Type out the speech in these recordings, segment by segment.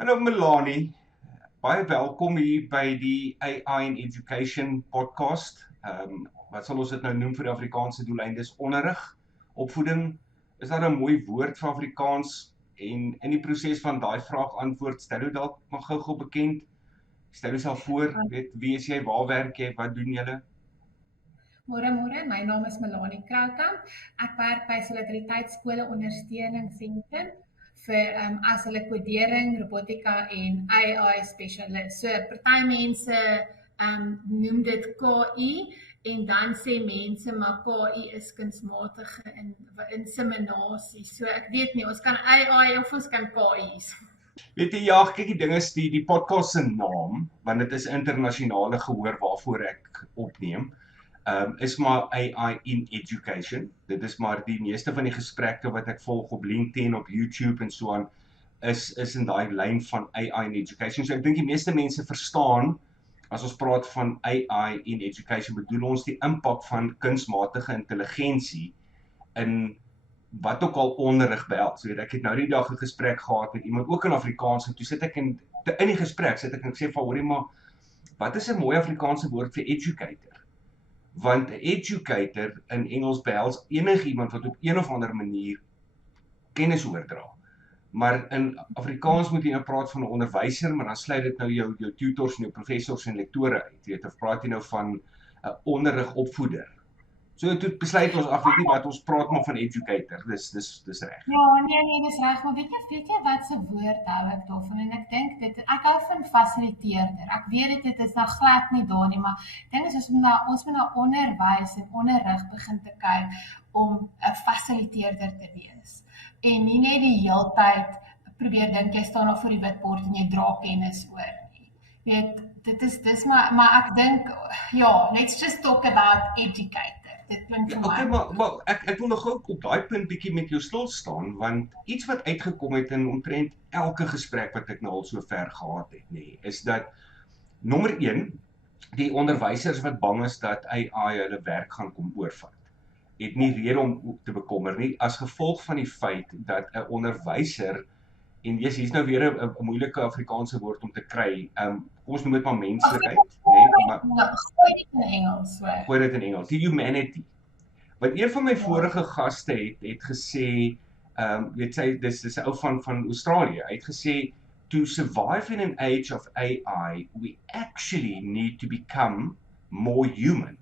Hallo Melanie, baie welkom hier by die AI in Education podcast. Wat sal ons dit nou noem vir die Afrikaanse doeleindes? Onderrig, opvoeding. Is daar 'n mooi woord vir Afrikaans? En in die proses van daai vraag antwoord, stel jou dalk maar gou-gou bekend. Stel jouself voor, weet wie is jy, waar werk jy, wat doen julle? Môre môre, my naam is Melanie Kroukamp. Ek werk by Solidariteit Skole Ondersteuningsentrum vir as hulle kodering, robotika en AI spesialis. So party mense noem dit KI en dan sê mense maar KI is kunsmatige inseminasie. So ek weet nie, ons kan AI of ons kan KI's. Weet jy, ja, kyk, die ding is die podcast se naam, want dit is internasionale gehoor waarvoor ek opneem. Is maar AI in Education. Dit is maar die meeste van die gesprekke wat ek volg op LinkedIn, op YouTube en so aan, is in daai lyn van AI in Education. So ek dink die meeste mense verstaan, as ons praat van AI in Education, bedoel ons die impak van kunsmatige intelligensie in wat ook al onderrig behels. So ek het nou die dag 'n gesprek gehad met iemand ook in Afrikaans en toe sit ek in die gesprek sit ek en ek sê van hoorie maar wat is 'n mooi Afrikaanse woord vir educator? Want 'n educator in Engels behels enigiemand wat op een of ander manier kennis oordra. Maar in Afrikaans moet jy nou praat van 'n onderwyser, maar dan sluit dit nou jou tutors en jou professors en lektore uit, weet of praat jy nou van 'n onderrigopvoeder. So toe besluit ons af, weet jy wat, ons praat maar van educator. Dis reg. Ja, nee, dis reg, maar weet jy wat se woord hou ek daarvan en ek dink ek hou van fasiliteerder. Ek weet dit is nou glad nie daar nie, maar ding is ons moet nou onderwys en onderrig begin te kyk om 'n fasiliteerder te wees. En nie net die heeltyd probeer dink jy staan nog voor die witbord en jy dra kennis oor nie. Weet, dis maar ek dink ja, let's just talk about educator. Dit klink Ja, vir okay, my. maar ek wil nog ook op daai punt bietjie met jou stil staan, want iets wat uitgekom het in omtrent elke gesprek wat ek nou al so ver gehad het, nê, is dat nommer 1, die onderwysers wat bang is dat AI hulle werk gaan kom oorvat, het nie rede om te bekommer nie, as gevolg van die feit dat 'n onderwyser, en hier's nou weer 'n moeilike Afrikaanse woord om te kry, kom ons noem dit maar menslikheid, nê, maar Gooi dit in Engels hoor. gooi dit in Engels, die humanity. Wat een van my vorige gaste het gesê, weet sy, dis 'n ou van Australië. Hy het gesê to survive in an age of AI, we actually need to become more human.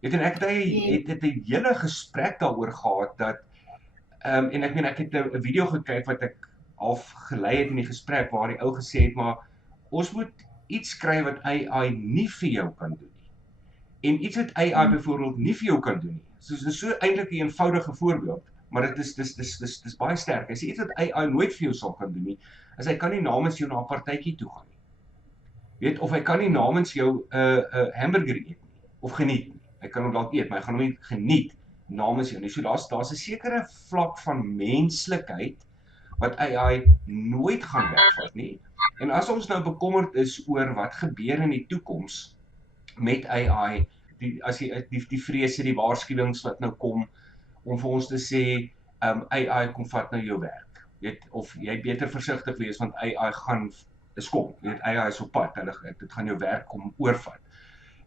Weet en ek het 'n hele gesprek daaroor gehad dat en ek meen ek het 'n video gekyk wat ek half gelei het in die gesprek waar die ou gesê het maar ons moet iets kry wat AI nie vir jou kan doen nie. En iets wat AI byvoorbeeld nie vir jou kan doen nie. So dis so eintlik 'n eenvoudige voorbeeld, maar dit is dis baie sterk. Hy sê iets wat AI nooit vir jou sal kan doen nie, is hy kan nie namens jou na 'n partytjie toe gaan nie. Weet of hy kan nie namens jou 'n hamburger eet nie of geniet nie. Hy kan hom dalk eet, maar hy gaan hom nie geniet namens jou nie. So daar's 'n sekere vlak van menslikheid wat AI nooit gaan wegvat nie. En as ons nou bekommerd is oor wat gebeur in die toekoms met AI, as die vrese, die waarskuwings wat nou kom om vir ons te sê AI kom vat nou jou werk. Weet of jy beter versigtig wees want AI gaan kom. Weet AI is op pad. Dit gaan jou werk kom oorvat.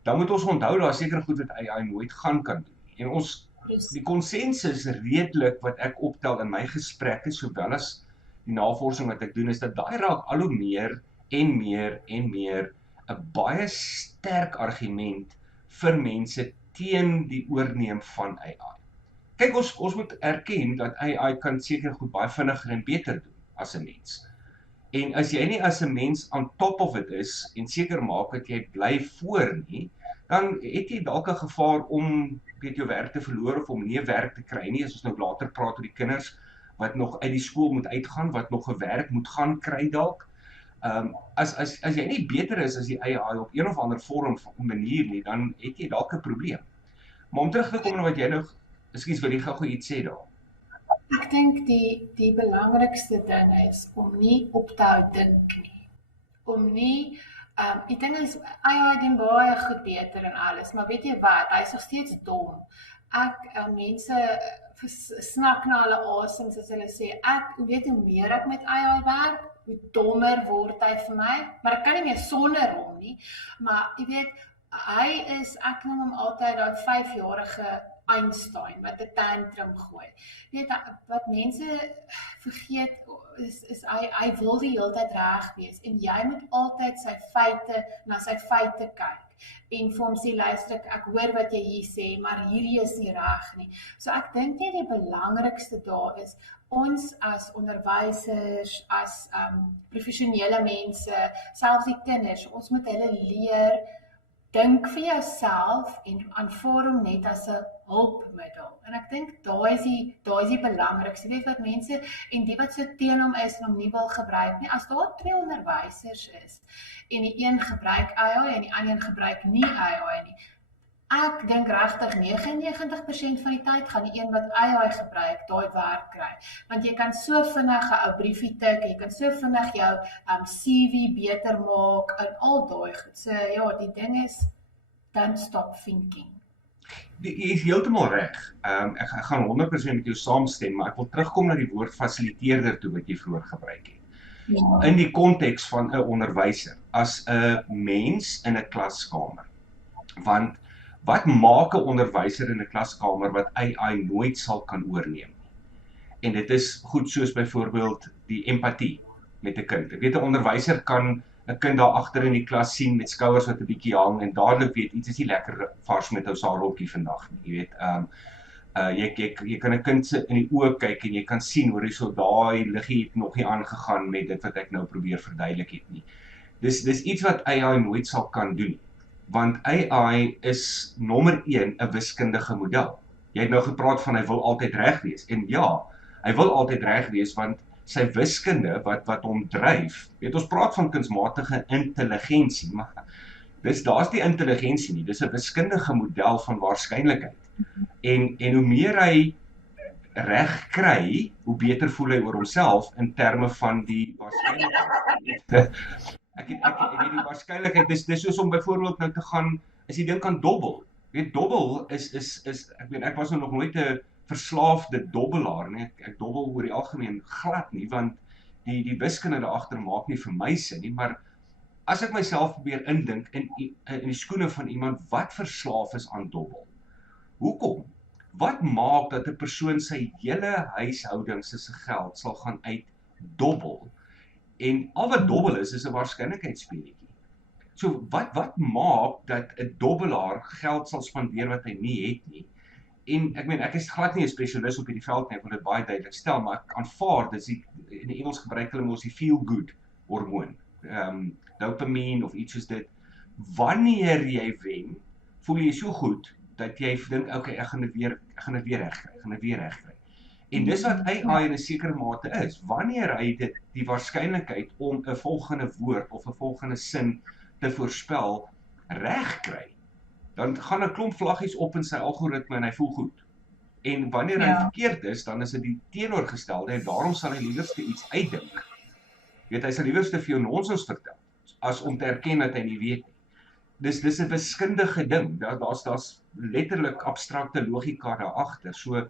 Dan moet ons onthou daar seker goed wat AI nooit gaan kan doen. En ons die konsensus redelik wat ek optel in my gesprekke sowel as die navorsing wat ek doen is dat daai raak al hoe meer en meer en meer 'n baie sterk argument vir mense teen die oorneem van AI. Kyk, ons moet erken dat AI kan seker goed baie vinniger en beter doen as 'n mens. En as jy nie as 'n mens on top of it is en seker maak dat jy bly voor nie, dan het jy dalk 'n gevaar om jou werk te verloor of om nie 'n werk te kry nie. As ons nou later praat oor die kinders wat nog uit die skool moet uitgaan, wat nog 'n werk moet gaan kry dalk. As jy nie beter is as die AI op een of ander vorm of manier nie, dan het jy dalk 'n probleem. Maar om terug te kom na wat jy nou, ekskuus, wil jy gou iets sê daar? Ek dink die belangrikste ding is om nie op te hou dink nie. Om nie die ding is AI doen baie goed beter en alles, maar weet jy wat? Hy is nog steeds dom. mense snak na hulle asem, soos hulle sê. Ek weet hoe meer ek met AI werk, hoe dommer word hy vir my, maar ek kan nie meer sonder hom nie. Maar jy weet, ek noem hom altyd daai 5-jarige Einstein wat 'n tantrum gooi. Weet wat mense vergeet is hy wil die hele tyd reg wees en jy moet altyd na sy feite kyk en vir hom sê luister ek hoor wat jy hier sê, maar hierdie is nie reg nie. So ek dink net die belangrikste daar is ons as onderwysers, as professionele mense, selfs die kinders, ons moet hulle leer dink vir jouself en aanvaar hom net as 'n hulpmiddel. En ek dink daai is die belangrikste. Jy weet wat mense en die wat so teen hom is en hom nie wil gebruik nie. As daar 2 onderwysers is en die een gebruik AI en die ander een gebruik nie AI nie. Ek dink regtig 99% van die tyd gaan die een wat AI gebruik daai werk kry. Want jy kan so vinnig 'n ou briefie tik, jy kan so vinnig jou CV beter maak en al daai goed. So ja, die ding is don't stop thinking. Jy is heeltemal reg. Ek gaan 100% met jou saamstem, maar ek wil terugkom na die woord fasiliteerder toe wat jy vroeër gebruik het. Ja. In die konteks van 'n onderwyser, as 'n mens in 'n klaskamer. Want wat maak 'n onderwyser in 'n klaskamer wat AI nooit sal kan oorneem? En dit is goed soos byvoorbeeld die empatie met 'n kind. Ek weet 'n onderwyser kan 'n kind daar agter in die klas sien met skouers wat 'n bietjie hang en dadelik weet iets is nie lekker vars met ou saartjie vandag nie. Jy weet, jy kan 'n kind se in die oë kyk en jy kan sien hoe hy so daai liggie het nog nie aangegaan met dit wat ek nou probeer verduidelik het nie. Dis iets wat AI nooit sal kan doen. Want AI is nommer 1 'n wiskundige model. Jy het nou gepraat van hy wil altyd reg wees. En ja, hy wil altyd reg wees want sy wiskunde wat hom dryf. Weet ons praat van kunsmatige intelligensie, maar daar's die intelligensie nie. Dis 'n wiskundige model van waarskynlikheid. En hoe meer hy reg kry, hoe beter voel hy oor homself in terme van die waarskynlikheid. Ek weet die waarskynlikheid dis soos om byvoorbeeld nou te gaan as jy dink aan dobbel. Weet dobbel is ek weet ek was nog nooit 'n verslaafde dobbelaar nie. Ek dobbel oor die algemeen glad nie want die wiskunde daar agter maak nie vir my sin nie, maar as ek myself probeer indink in die skoene van iemand wat verslaaf is aan dobbel. Hoekom? Wat maak dat 'n persoon sy hele huishouding se geld sal gaan uitdobbel? En al wat dobbel is 'n waarskynlikheidsspeletjie. So wat maak dat 'n dobbelaar geld sal spandeer wat hy nie het nie? En ek is glad nie 'n spesialis op hierdie veld nie, ek wil dit baie duidelik stel, maar ek aanvaar dis in Engels gebruik hulle mos die feel good hormoon. Dopamine of iets soos dit. Wanneer jy wen, voel jy so goed dat jy dink okay, ek gaan dit weer regkry. En dis wat AI in 'n sekere mate is. Wanneer hy die waarskynlikheid om 'n volgende woord of 'n volgende sin te voorspel reg kry, dan gaan 'n klomp vlaggies op in sy algoritme en hy voel goed. En wanneer hy verkeerd is, dan is dit die teenoorgestelde en daarom sal hy liewerste iets uitdink. Weet hy sal liewerste vir jou nonsens vertel as om te erken dat hy nie weet nie. Dis 'n wiskundige ding. Daar's letterlik abstrakte logika daar agter. So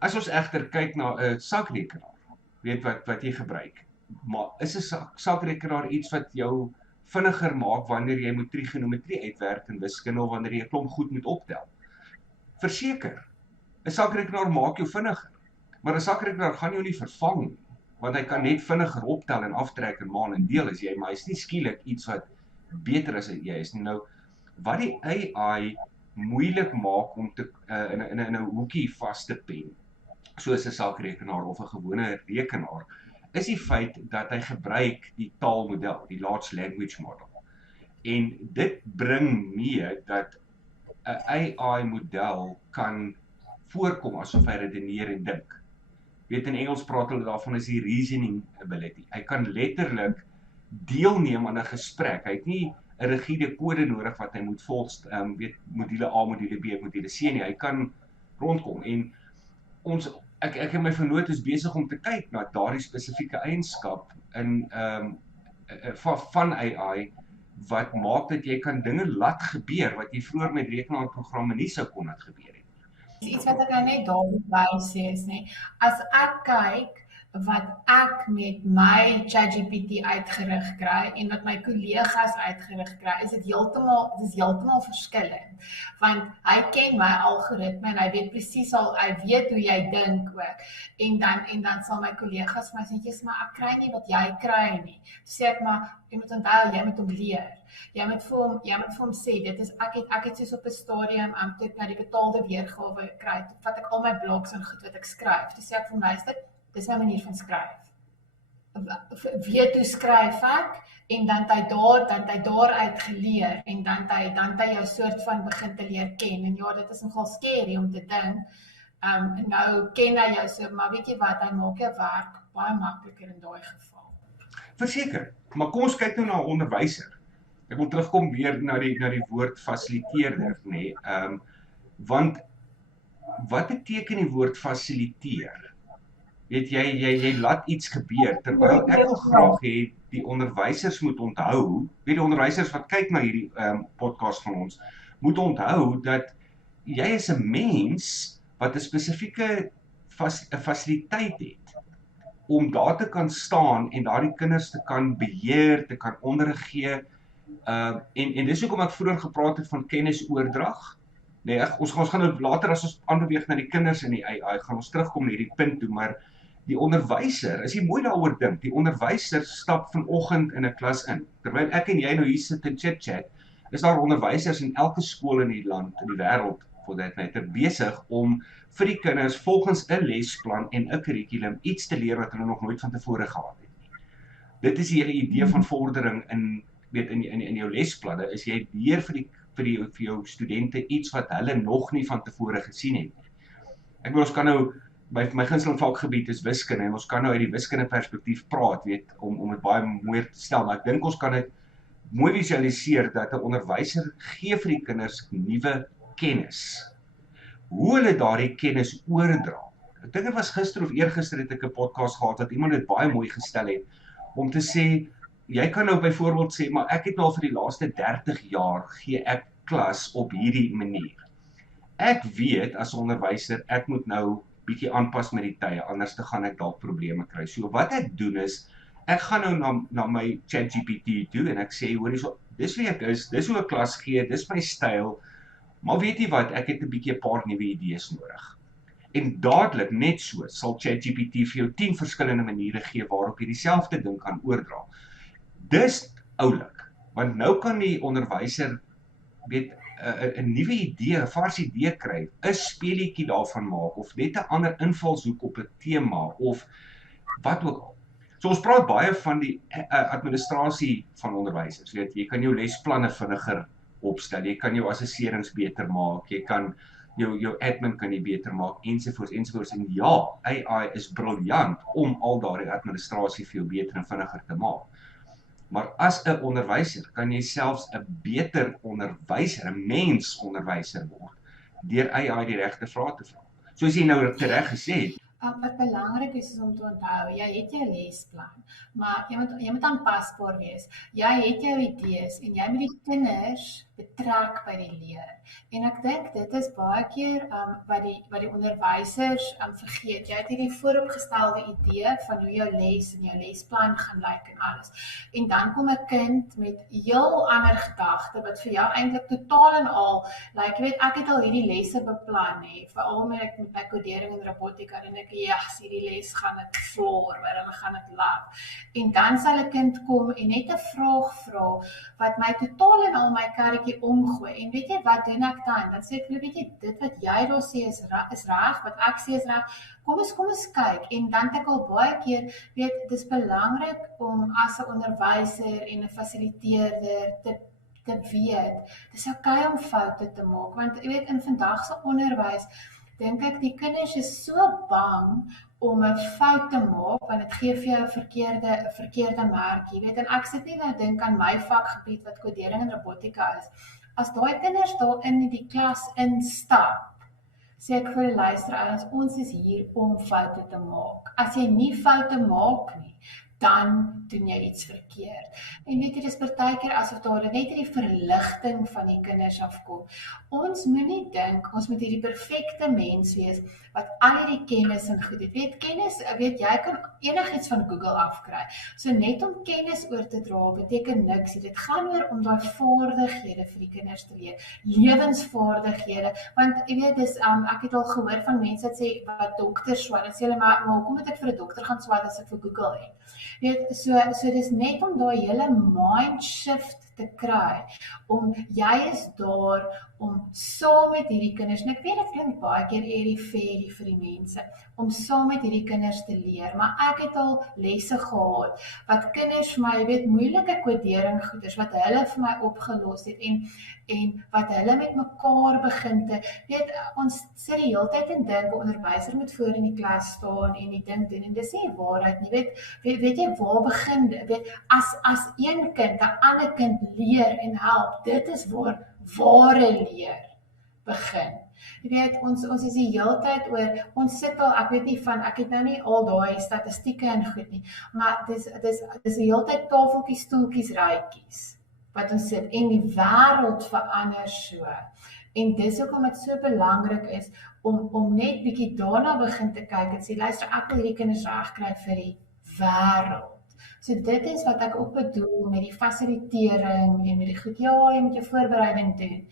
as ons egter kyk na 'n sakrekenaar, weet wat jy gebruik, maar is 'n sakrekenaar iets wat jou vinniger maak wanneer jy moet trigonometrie uitwerk in wiskunde of wanneer jy 'n klomp goed moet optel? Verseker, 'n sakrekenaar maak jou vinniger, maar 'n sakrekenaar gaan jou nie vervang nie, want hy kan net vinniger optel en aftrek en maan en deel as jy, maar hy's nie skielik iets wat beter as jy is nie. Nou, wat die AI moeilik maak om te in 'n hoekie vas te pen, soos 'n sakrekenaar of 'n gewone rekenaar, is die feit dat hy gebruik die taalmodel, die large language model. En dit bring mee dat 'n AI model kan voorkom asof hy redeneer en dink. Weet in Engels praat hulle daarvan is die reasoning ability. Hy kan letterlik deelneem aan 'n gesprek. Hy het nie 'n rigiede kode nodig wat hy moet volg, weet module A, module B, module C nie. Hy kan rondkom en ek en my vernoot is besig om te kyk na daardie spesifieke eienskap in van AI wat maak dat jy kan dinge laat gebeur wat jy vroeër met rekenaarprogramme nie sou kon laat gebeur het. Iets wat ek nou net daarby sê is nie, as ek kyk wat ek met my ChatGPT uitgerig kry en wat my kollegas uitgerig kry, is dit heeltemal verskillend. Want hy ken my algoritme en hy weet presies hy weet hoe jy dink ook. En dan sal my kollegas vir my sê, "Jesus, maar ek kry nie wat jy kry nie." Toe sê ek, "Maar jy moet onthou, jy moet hom leer. Jy moet vir hom sê, dit is ek het soos op 'n stadium toe ek na die betaalde weergawe kry, toe vat ek al my blogs en goed wat ek skryf. Toe sê ek vir hom, luister, dis my manier van skryf. Weet hoe skryf ek en dan het hy daaruit geleer en dan het hy jou soort van begin te leer ken. En ja, dit is nogal scary om te dink. Nou ken hy jou so, maar weet jy wat, hy maak jou werk baie makliker in daai geval. Verseker, maar kom ons kyk nou na 'n onderwyser. Ek wil terugkom weer na die woord fasiliteerder, nê. Want wat beteken die woord fasiliteer? Weet jy laat iets gebeur, terwyl ek wil graag hê die onderwysers moet onthou, weet die onderwysers wat kyk na hierdie podcast van ons, moet onthou dat jy is 'n mens wat 'n spesifieke fasiliteit het om daar te kan staan en daardie kinders te kan beheer, te kan onderrig gee. En dis hoekom ek vroeër gepraat het van kennisoordrag. Nee, ons gaan nou later as ons aanbeweeg na die kinders in die AI, gaan ons terugkom na hierdie punt toe, maar die onderwyser, as jy mooi daaroor dink, die onderwyser stap vanoggend in 'n klas in. Terwyl ek en jy nou hier sit en chit-chat, is daar onderwysers in elke skool in die land, in die wêreld, for that matter, besig om vir die kinders volgens 'n lesplan en 'n kurrikulum iets te leer wat hulle nog nooit van tevore gehad het nie. Dit is die hele idee van vordering in jou lesplanne, is jy leer vir jou studente iets wat hulle nog nie van tevore gesien het nie. Ek bedoel, ons kan nou, my gunsteling vakgebied is wiskunde, en ons kan nou uit die wiskunde perspektief praat, weet, om dit baie mooi te stel, maar ek dink ons kan dit mooi visualiseer, dat 'n onderwyser gee vir die kinders nuwe kennis. Hoe hulle daardie kennis oordra. Ek dink dit was gister of eergister het ek 'n podcast gehad, wat iemand dit baie mooi gestel het, om te sê, jy kan nou byvoorbeeld sê, maar ek het al vir die laaste 30 jaar gee ek klas op hierdie manier. Ek weet as onderwyser, ek moet nou bietjie aanpas met die tye, anders te gaan ek dalk probleme kry. So wat ek doen is, ek gaan nou na my ChatGPT toe en ek sê, hoor hierso, dis wie ek is, dis hoe ek klas gee, dis my styl, maar weet jy wat, ek het 'n bietjie 'n paar nuwe idees nodig. En dadelik, net so, sal ChatGPT vir jou 10 verskillende maniere gee waarop jy dieselfde ding kan oordra. Dis oulik, want nou kan die onderwyser, weet, 'n nuwe idee, 'n vars idee kry, 'n speletjie daarvan maak, of net 'n ander invalshoek op 'n tema, of wat ook al. So ons praat baie van die administrasie van onderwysers, weet, jy kan jou lesplanne vinniger opstel, jy kan jou assesserings beter maak, jy kan jou admin kan jy beter maak, ensovoorts, en ja, AI is briljant om al daardie administrasie vir jou beter en vinniger te maak. Maar as 'n onderwyser kan jy selfs 'n beter onderwyser, 'n mensonderwyser word, deur AI die regte vrae te vra. Soos jy nou tereg gesê het, Wat belangrik is om te onthou, jy het jou lesplan, maar jy moet aanpasbaar wees. Jy het jou idees en jy moet die kinders betrek by die leer. En ek dink dit is baie keer wat die onderwysers vergeet. Jy het hierdie vooropgestelde idee van hoe jou les en jou lesplan gaan lyk en alles. En dan kom 'n kind met heel ander gedagte wat vir jou eintlik totaal en al, like, jy weet, ek het al hierdie lesse beplan, veral met my kodering en robotika, en ek, hierdie les gaan dit floor, waar hulle gaan dit love. En dan sal 'n kind kom en net 'n vraag vra wat my totaal en al my karretjie omgooi. En weet jy wat doen ek dan? Dan sê ek, weet jy, dit wat jy daar sê is reg, wat ek sê is reg. Kom ons kyk. En dan het ek al baie keer, weet, dis belangrik om as 'n onderwyser en 'n fasiliteerder te weet, dis okay om foute te maak, want jy weet, in vandag se onderwys, dink ek die kinders is so bang om 'n fout te maak, want dit gee vir jou 'n verkeerde merk, jy weet, en ek sit nie nou dink aan my vakgebied wat kodering en robotika is. As daai kinders daar in die klas instap, sê ek vir die luisteraars, ons is hier om foute te maak. As jy nie foute maak nie, dan doen jy iets verkeerd. En weet jy, dis partykeer asof daar net hierdie verligting van die kinders afkom. Ons moenie dink ons moet hierdie perfekte mens wees wat al hierdie kennis en goed het. Weet jy kan enigiets van Google afkry. So net om kennis oor te dra beteken niks. Dit gaan oor om daai vaardighede vir die kinders te leer, lewensvaardighede. Want jy weet ek het al gehoor van mense wat sê wat dokters swat, dan sê hulle maar hoekom moet ek vir 'n dokter gaan swat as ek vir Google het? Weet, so dis net om daai hele mind shift te kry, om jy is daar om saam met hierdie kinders, en ek weet dit klink baie keer airy-fairy vir die mense, om saam met hierdie kinders te leer, maar ek het al lesse gehad, wat kinders vir my, jy weet, moeilike kodering goeders, wat hulle vir my opgelos het, en wat hulle met mekaar begin te, weet, ons sit die hele tyd en dink, 'n onderwyser moet voor in die klas staan en die ding doen, en dis nie waarheid nie, weet jy, waar begin, weet, as een kind, 'n ander kind leer en help, dit is waar ware leer begin. Jy weet, ons is die hele tyd oor, ons sit al, ek weet nie van, ek het nou nie al daai statistieke en goed nie, maar dis die hele tyd tafeltjies, stoeltjies, rytjies, wat ons sit, en die wêreld verander so. En dis hoekom dit so belangrik is, om net bietjie daarna begin te kyk, en sê, luister, ek wil hierdie kinders regkry vir die wêreld. So dit is wat ek ook bedoel met die fasilitering en met die goed, ja, jy moet jou voorbereiding doen,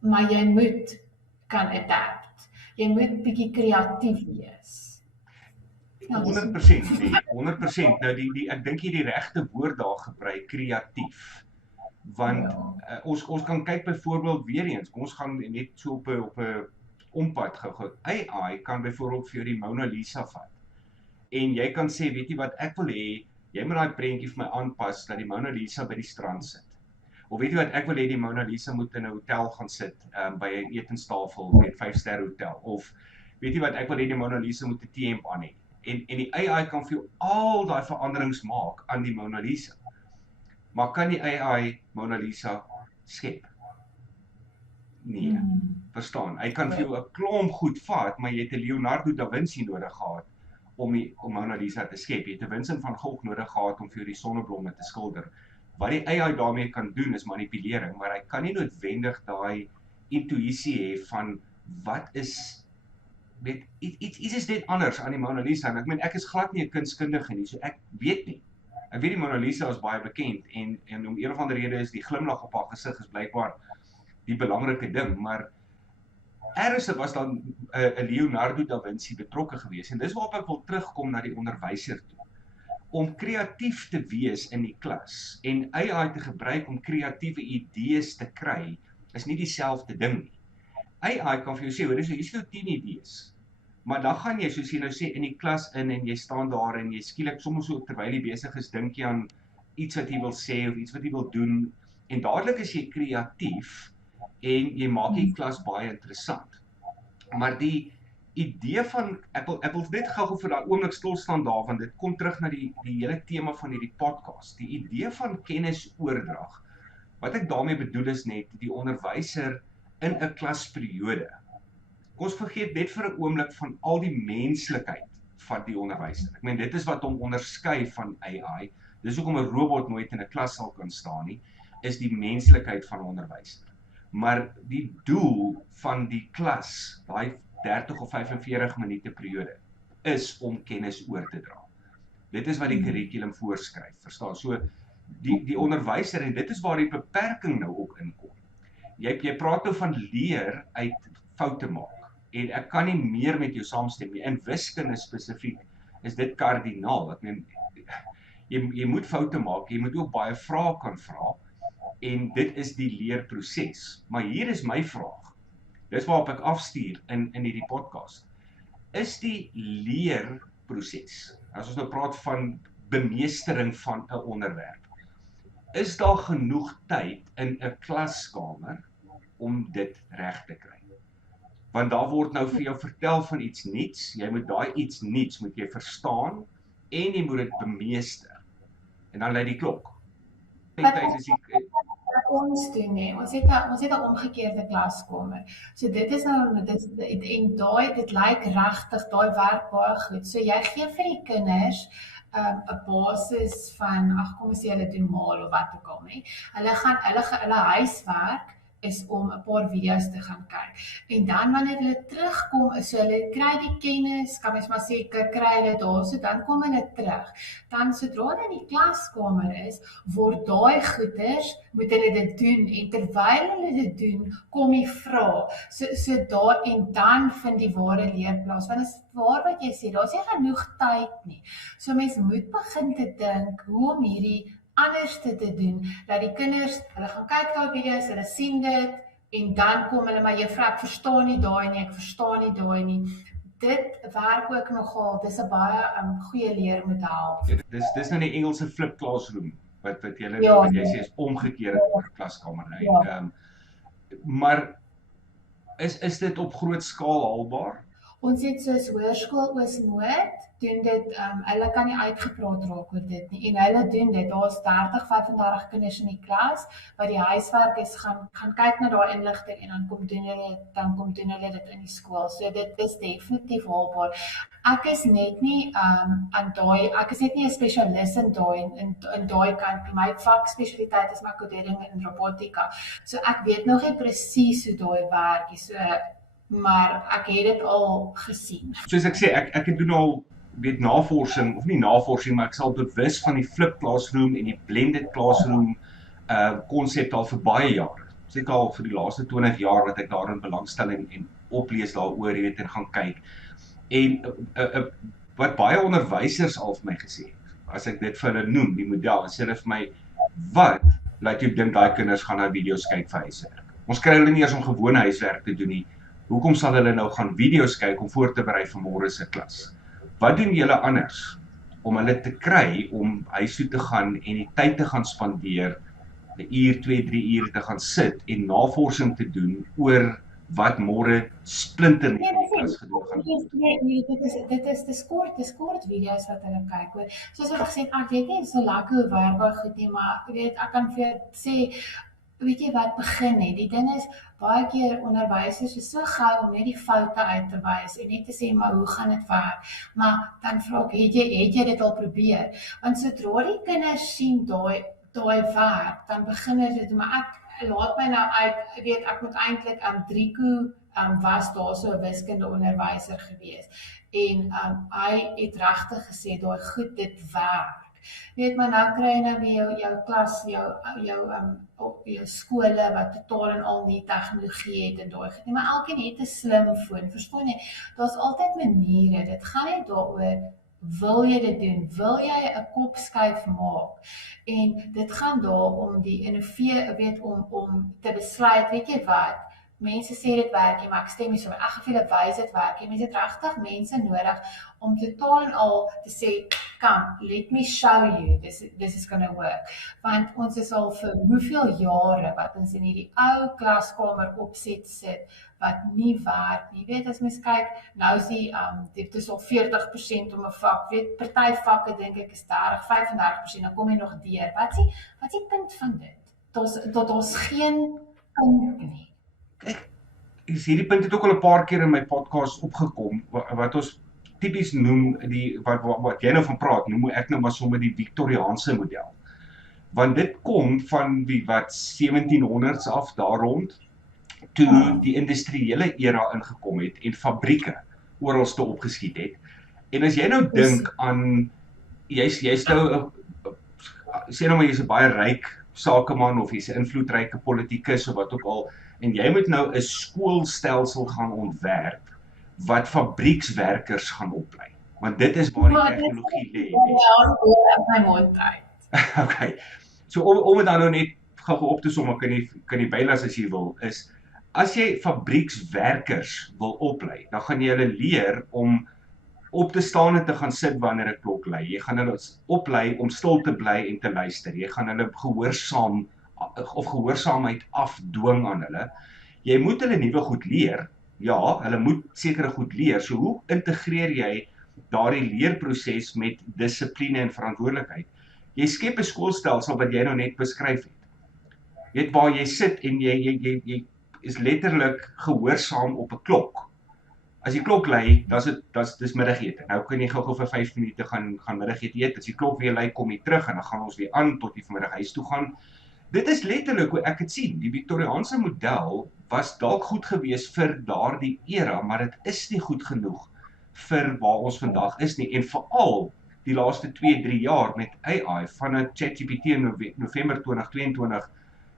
maar jy moet kan adapt. Jy moet bietjie kreatief wees. 100% nee, 100%. Nou ek dink jy die regte woord daar gebruik, kreatief. Want ons kan kyk byvoorbeeld weer eens, ons gaan net so op 'n ompad gou. AI kan byvoorbeeld vir jou die Mona Lisa vat. En jy kan sê, weet jy wat, ek wil hê, jy moet daai prentjie vir my aanpas, dat die Mona Lisa by die strand sit. Of weet jy wat, ek wil hê die Mona Lisa moet in 'n hotel gaan sit, by 'n etenstafel, weet 5-ster hotel. Of weet jy wat, ek wil hê die Mona Lisa moet 'n T-hemp aan hê. En die AI kan vir jou al daai veranderings maak aan die Mona Lisa. Maar kan die AI Mona Lisa skep? Nee, verstaan. Hy kan vir jou 'n klomp goed vat, maar jy het 'n Leonardo da Vinci nodig gehad om Mona Lisa te skep. Jy het 'n Vincent van Gogh nodig gehad om vir jou die sonneblomme te skilder. Wat die AI daarmee kan doen is manipulering, maar hy kan nie noodwendig daai intuïsie hê van wat is, weet, iets is net anders aan die Mona Lisa. En ek meen, ek is glad nie 'n kunskundige nie, so ek weet nie. Ek weet die Mona Lisa is baie bekend en om een of ander rede is die glimlag op haar gesig is blykbaar die belangrike ding, maar ergens was dan 'n Leonardo da Vinci betrokke gewees, en dis waarop ek wil terugkom na die onderwyser toe. Om kreatief te wees in die klas en AI te gebruik om kreatiewe idees te kry, is nie dieselfde ding nie. AI kan vir jou sê, hoor, hier is jou 10 idees, maar dan gaan jy, soos jy nou sê, in die klas in en jy staan daar en jy skielik, soms so terwyl jy besig is, dink jy aan iets wat jy wil sê of iets wat jy wil doen, en dadelik is jy kreatief en jy maak die klas baie interessant. Maar die idee van, ek wil net gou vir daai oomblik stil staan daar, want dit kom terug na die hele tema van hierdie podcast, die idee van kennisoordrag. Wat ek daarmee bedoel is net, die onderwyser in 'n klasperiode. Ons vergeet net vir 'n oomblik van al die menslikheid van die onderwyser. Ek meen, dit is wat hom onderskei van AI. Dis hoekom 'n robot nooit in 'n klas sal kan staan nie, is die menslikheid van 'n onderwyser. Maar die doel van die klas, daai 30 of 45 minute periode, is om kennis oor te dra. Dit is wat die kurrikulum voorskryf, verstaan? So, die onderwyser, en dit is waar die beperking nou ook inkom. Jy praat nou van leer uit foute maak, en ek kan nie meer met jou saamstem nie. In wiskunde spesifiek is dit kardinaal. Ek meen, jy moet foute maak, jy moet ook baie vrae kan vra, en dit is die leerproses. Maar hier is my vraag, dis waarop ek afstuur in hierdie podcast. Is die leerproses, as ons nou praat van bemeestering van 'n onderwerp, is daar genoeg tyd in 'n klaskamer om dit reg te kry? Want daar word nou vir jou vertel van iets nuuts, jy moet daai iets nuuts moet jy verstaan, en jy moet dit bemeester. En dan lei die klok. Ons doen nie. Ons het 'n omgekeerde klaskamer. So dit is nou, en dit lyk regtig, daai werk baie goed. So jy gee vir die kinders 'n basis van, ag kom ons sê hulle doen maal of wat ook al nie. Hulle huiswerk is om 'n paar video's te gaan kyk. En dan wanneer hulle terugkom, so hulle kry die kennis, kan mens maar sê, kry hulle daar, so dan kom hulle terug. Dan sodra hulle in die klaskamer is, word daai goeders, moet hulle dit doen, en terwyl hulle dit doen, kom die vrae. So daar, en dan vind die ware leer plaas, want is waar wat jy sê, daar's nie genoeg tyd nie. So mens moet begin te dink, hoe om hierdie anders te doen, dat die kinders, hulle gaan kyk na video's, hulle sien dit, en dan kom hulle, maar juffrou, ek verstaan nie daai nie, ek verstaan nie daai nie. Dit werk ook nogal, dis 'n baie goeie leermodel. Dis nou die Engelse flip classroom, wat jy sê is omgekeerd in die klaskamer. Maar is dit op groot skaal haalbaar? Ons het soos Hoërskool Oos-Noord, doen dit, hulle kan nie uitgepraat raak oor dit nie, en hulle doen dit, daar's 30, 35 kinders in die klas, wat die huiswerk is, gaan kyk na daai inligting, en dan kom doen hulle dit in die skool, so dit is definitief haalbaar. Ek is net nie ek is net nie 'n spesialis in daai kant nie. My vakspesialiteit is maar kodering en robotika, so ek weet nog nie presies hoe daai werk is, maar ek het dit al gesien. Soos ek sê, ek het doen al navorsing, of nie navorsing, maar ek sal bewus van die flip classroom en die blended classroom konsep al vir baie jare. Seker al vir die laaste 20 jaar wat ek daarin belangstelling en oplees daaroor, jy weet, en gaan kyk. En wat baie onderwysers al vir my gesê het, as ek dit vir hulle noem, die model, sê hulle vir my, wat laat jy dink daai kinders gaan na video's kyk vir huiswerk? Ons kry hulle nie eers om gewone huiswerk te doen nie. Hoekom sal hulle nou gaan video's kyk om voor te berei vir môre se klas? Wat doen julle anders om hulle te kry om huis toe te gaan en die tyd te gaan spandeer, 'n uur, 2, 3 ure te gaan sit en navorsing te doen oor wat môre splinter in die klas gedoen gaan word? Nee, dis kort video's wat hulle kyk, hoor. Soos wat ek gesê het, ek weet nie so lekker hoe werk goed nie, maar jy weet, ek kan vir jou sê, weet jy wat begin het, die ding is, baie keer onderwysers is so gou om net die foute uit te wys, en net te sê, maar hoe gaan dit werk? Maar dan vra ek, het jy dit al probeer? Want sodra die kinders sien daai werk, dan begin dit, maar ek laat my nou uit, weet, ek moet eintlik Drieko was daar so 'n wiskunde onderwyser gewees, en hy het regtig gesê, daai goed, dit werk. Weet, maar nou kry jy nou weer jou klas, jou skole wat totaal en al nie tegnologie het en daai goed nie, maar elkeen het 'n slimfoon, verstaan jy? Daar's altyd maniere, dit gaan nie daaroor, wil jy dit doen? Wil jy 'n kopskuif maak? En dit gaan daar om die innoveer, weet, om te besluit, weet jy wat? Mense sê dit werk nie, maar ek stem nie so. Ek gevoel dit wys dit werk. Mense het regtig mense nodig om totaal en al te sê, come, let me show you, this is gonna work. Want ons is al vir hoeveel jare wat ons in hierdie ou klaskamer opset sit, wat nie werk nie. Weet, as mens kyk, nou is dit is al 40% om 'n vak, weet, party vakke dink ek is 30, 35%, dan kom jy nog deur. Wat is die punt van dit? Tot ons geen punt nie. Hierdie punt het ook al 'n paar keer in my podcast opgekom, wat ons tipies noem, wat jy nou van praat, noem ek nou maar sommer die Victoriaanse model. Want dit kom van die 1700s af daar rond, toe die industriële era ingekom het en fabrieke oralste opgeskiet het. En as jy nou dink aan, jy's nou, sê nou maar jy's 'n baie ryk sakeman of jy's 'n invloedryke politikus of wat ook al, en jy moet nou 'n skoolstelsel gaan ontwerp wat fabriekswerkers gaan oplei. Want dit is waar die tegnologie lê. Okay. So om dit dan nou net gou op te som, kan jy bylas as jy wil, is as jy fabriekswerkers wil oplei, dan gaan jy hulle leer om op te staan en te gaan sit wanneer 'n klok lui. Jy gaan hulle oplei om stil te bly en te luister. Jy gaan hulle gehoorsaamheid afdwing aan hulle. Jy moet hulle nuwe goed leer. Ja, hulle moet sekere goed leer. So hoe integreer jy daardie leerproses met dissipline en verantwoordelikheid? Jy skep 'n skoolstelsel wat jy nou net beskryf het. Jy weet waar jy sit en jy is letterlik gehoorsaam op 'n klok. As die klok lui, dis middagete. Nou kan jy gou vir 5 minute gaan middagete eet. As die klok weer lui, kom jy terug en dan gaan ons weer aan tot die vanmiddag huis toe gaan. Dit is letterlik hoe ek het sien. Die Victoriaanse model was dalk goed geweest vir daardie era, maar dit is nie goed genoeg vir waar ons vandag is nie. En veral die laaste 2-3 jaar met AI, vanaf ChatGPT in November 2022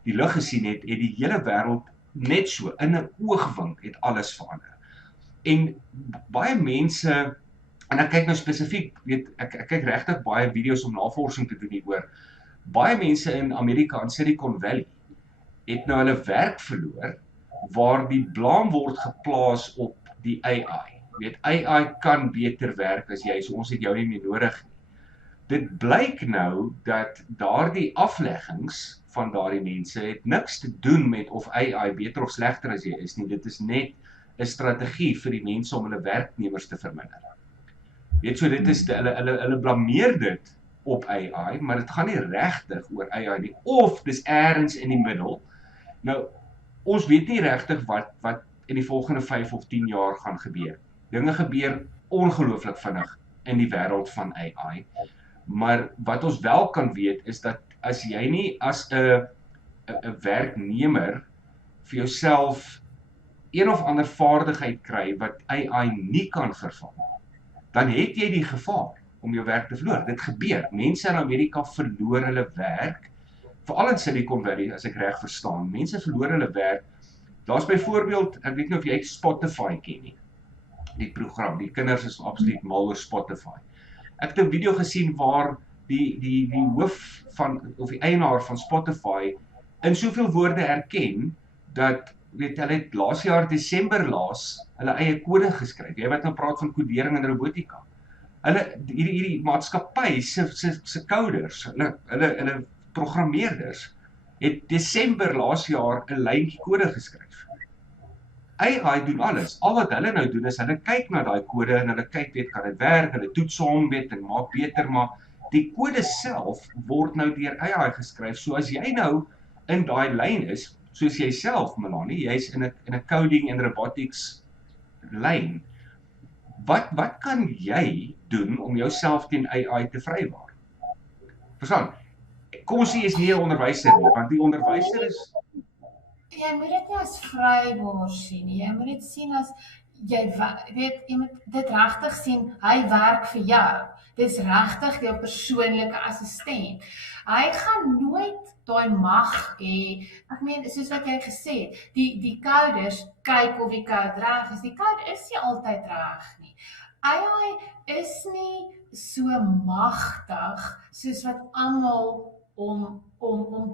die lig gesien het die hele wêreld net so in 'n oogwink het alles verander. En baie mense, en ek kyk nou spesifiek, ek kyk regtig baie video's om navorsing te doen hieroor. Baie mense in Amerika, in Silicon Valley, het nou hulle werk verloor, waar die blame word geplaas op die AI. AI kan beter werk as jy, so ons het jou nie meer nodig nie. Dit blyk nou dat daardie afleggings van daardie mense het niks te doen met of AI beter of slegter as jy is nie. Dit is net 'n strategie vir die mense om hulle werknemers te verminder. So dit is hulle blameer dit op AI, maar dit gaan nie regtig oor AI nie, of dis eers in die middel. Nou, ons weet nie regtig wat in die volgende 5 of 10 jaar gaan gebeur. Dinge gebeur ongelooflik vinnig in die wêreld van AI. Maar wat ons wel kan weet is dat as jy nie as 'n werknemer vir jouself een of ander vaardigheid kry wat AI nie kan vervang, dan het jy die gevaar om jou werk te verloor. Dit gebeur. Mense in Amerika verloor hulle werk, veral in Silicon Valley, as ek reg verstaan. Mense verloor hulle werk. Daar's byvoorbeeld, ek weet nie of jy Spotify ken nie. Die program, die kinders is absoluut mal oor Spotify. Ek het 'n video gesien waar die hoof van, of die eienaar van Spotify in soveel woorde erken, dat, hulle het laas jaar Desember hulle eie kode geskryf. Jy wat nou praat van kodering en robotika. Hierdie maatskappy se coders, hulle programmeerders, het Desember laas jaar 'n lyntjie kode geskryf. AI doen alles. Al wat hulle nou doen is, hulle kyk na daai kode en hulle kyk, kan dit werk, hulle toets hom, en maak beter, maar die kode self word nou deur AI geskryf. So as jy nou in daai lyn is, soos jy self, Melanie, jy's in 'n coding en robotics lyn, wat kan jy doen om jouself teen AI te vrywaar? Verstaan? Kom ons sê jy is nie 'n onderwyser nie, want die onderwyser is... Jy moet dit nie as vrywaar sien nie. Jy moet dit sien as jy moet dit regtig sien, hy werk vir jou. Dis regtig jou persoonlike assistent. Hy gaan nooit daai mag hê. Ek meen, soos wat jy gesê het, die coders kyk of die code reg is. Die code is nie altyd reg nie. AI is nie so magtig soos wat almal om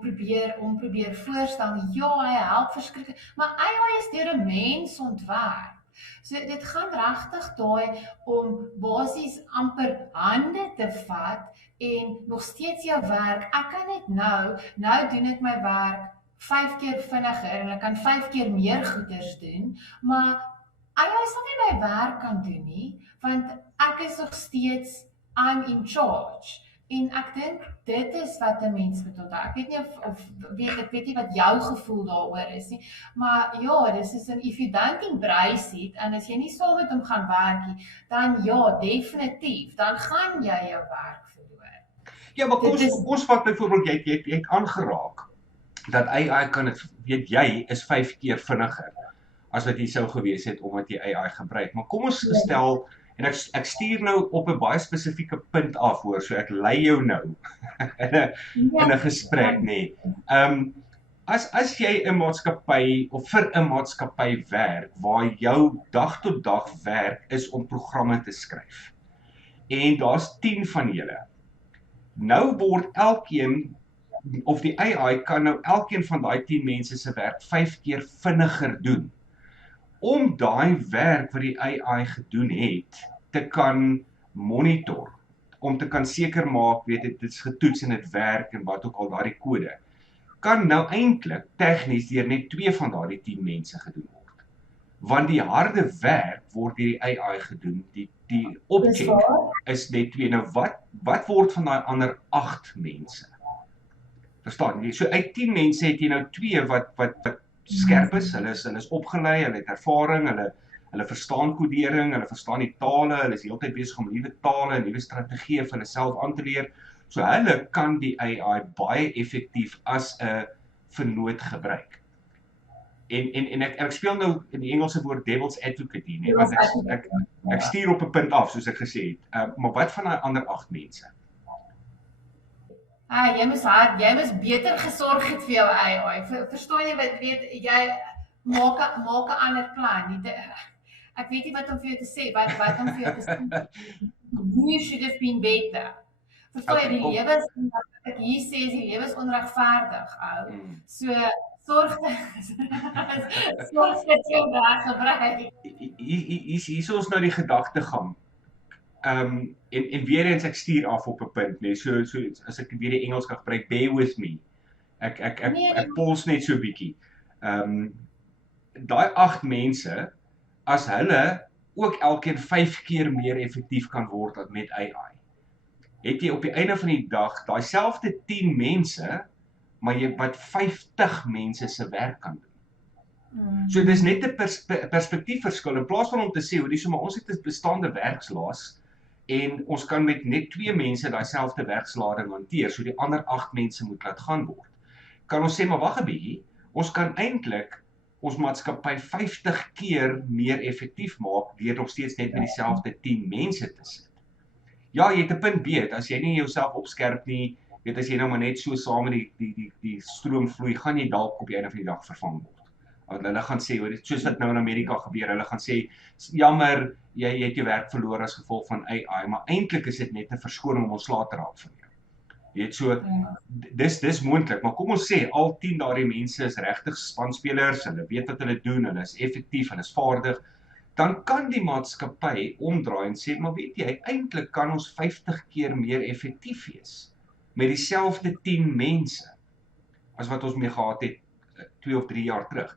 probeer voorstel. Ja, hy help verskriklik, maar AI is deur 'n mens ontwerp. So dit gaan regtig daai om basies amper hande te vat en nog steeds jou werk. Ek kan net nou doen ek my werk 5 keer vinniger en ek kan 5 keer meer goeders doen, maar AI sal nie my werk kan doen nie, want ek is nog steeds I'm in charge. En ek dink dit is wat 'n mens moet onthou. Ek weet nie ek weet nie wat jou gevoel daaroor is nie, maar ja, dis is if you don't embrace it, en as jy nie saam met hom gaan werk nie, dan ja, definitief, dan gaan jy jou werk verloor. Ja, maar kom ons vat byvoorbeeld, jy het aangeraak dat AI kan dit, weet jy, is 5 keer vinniger as wat jy sou gewees het omdat jy AI gebruik. Maar kom ons stel, en ek stuur nou op 'n baie spesifieke punt af, hoor, so ek lei jou nou in 'n gesprek, nê. As jy 'n maatskappy of vir 'n maatskappy werk waar jou dag tot dag werk is om programme te skryf, en daar's 10 van julle, nou word elkeen, of die AI kan nou elkeen van daai 10 mense se werk 5 keer vinniger doen. Om daai werk wat die AI gedoen het, te kan monitor, om te kan seker maak, dit is getoets en dit werk en wat ook al daardie kode, kan nou eintlik tegnies deur net 2 van daardie 10 mense gedoen word. Want die harde werk word deur die AI gedoen, die opcheck is net 2. Nou wat word van daai ander 8 mense? Verstaan jy? So uit 10 mense het jy nou 2 wat skerp is, hulle is opgelei, hulle het ervaring, Hulle verstaan kodering, hulle verstaan die tale, hulle is heeltyd besig om nuwe tale en nuwe strategieë vir hulle self aan te leer. So hulle kan die AI baie effektief as 'n vernoot gebruik. En ek speel nou in die Engelse woord devil's advocate hier, nee, want ek stuur op 'n punt af, soos ek gesê het. Maar wat van daai ander 8 mense? Jy moes beter gesorg het vir jou AI. Verstaan jy wat weet jy maak 'n ander plan. Ek weet nie wat om vir jou te sê, wat om vir jou te sê. You should have been better. Verstaan jy, die lewe is, ek hier sê, is die lewe is onregverdig, ou. So sorg dat jy reg gebruik. Hier is ons nou die gedagtegang. En weer eens ek stuur af op 'n punt, nee, so as ek weer die Engels kan gebruik, bear with me. Ek pols net so 'n bietjie. Daai 8 mense, as hulle ook elkeen 5 keer meer effektief kan word met AI, het jy op die einde van die dag daai selfde 10 mense, maar jy wat 50 mense se werk kan doen. So dis net 'n perspektiefverskil. In plaas van om te sê, hoorie, so maar ons het 'n bestaande werkslaas en ons kan met net 2 mense daai selfde werkslading hanteer, so die ander 8 mense moet laat gaan word. Kan ons sê, maar wag 'n bietjie, ons kan eintlik ons maatskappy 50 keer meer effektief maak deur nog steeds net met dieselfde 10 mense te sit. Ja, jy het 'n punt beet, as jy nie jouself opskerp nie, weet as jy nou maar net so saam met die stroom vloei, gaan jy dalk op die einde van die dag vervang word. Want hulle gaan sê, soos wat nou in Amerika gebeur, hulle gaan sê, jammer, jy het jou werk verloor as gevolg van AI, maar eintlik is dit net 'n verskoning om ontslae te raak van jou. Jy weet so, dis moontlik, maar kom ons sê, al 10 daardie mense is regtig spanspelers, hulle weet wat hulle doen, hulle is effektief, hulle is vaardig, dan kan die maatskappy omdraai en sê, maar weet jy, eintlik kan ons 50 keer meer effektief wees met dieselfde 10 mense as wat ons mee gehad het 2 of 3 jaar terug.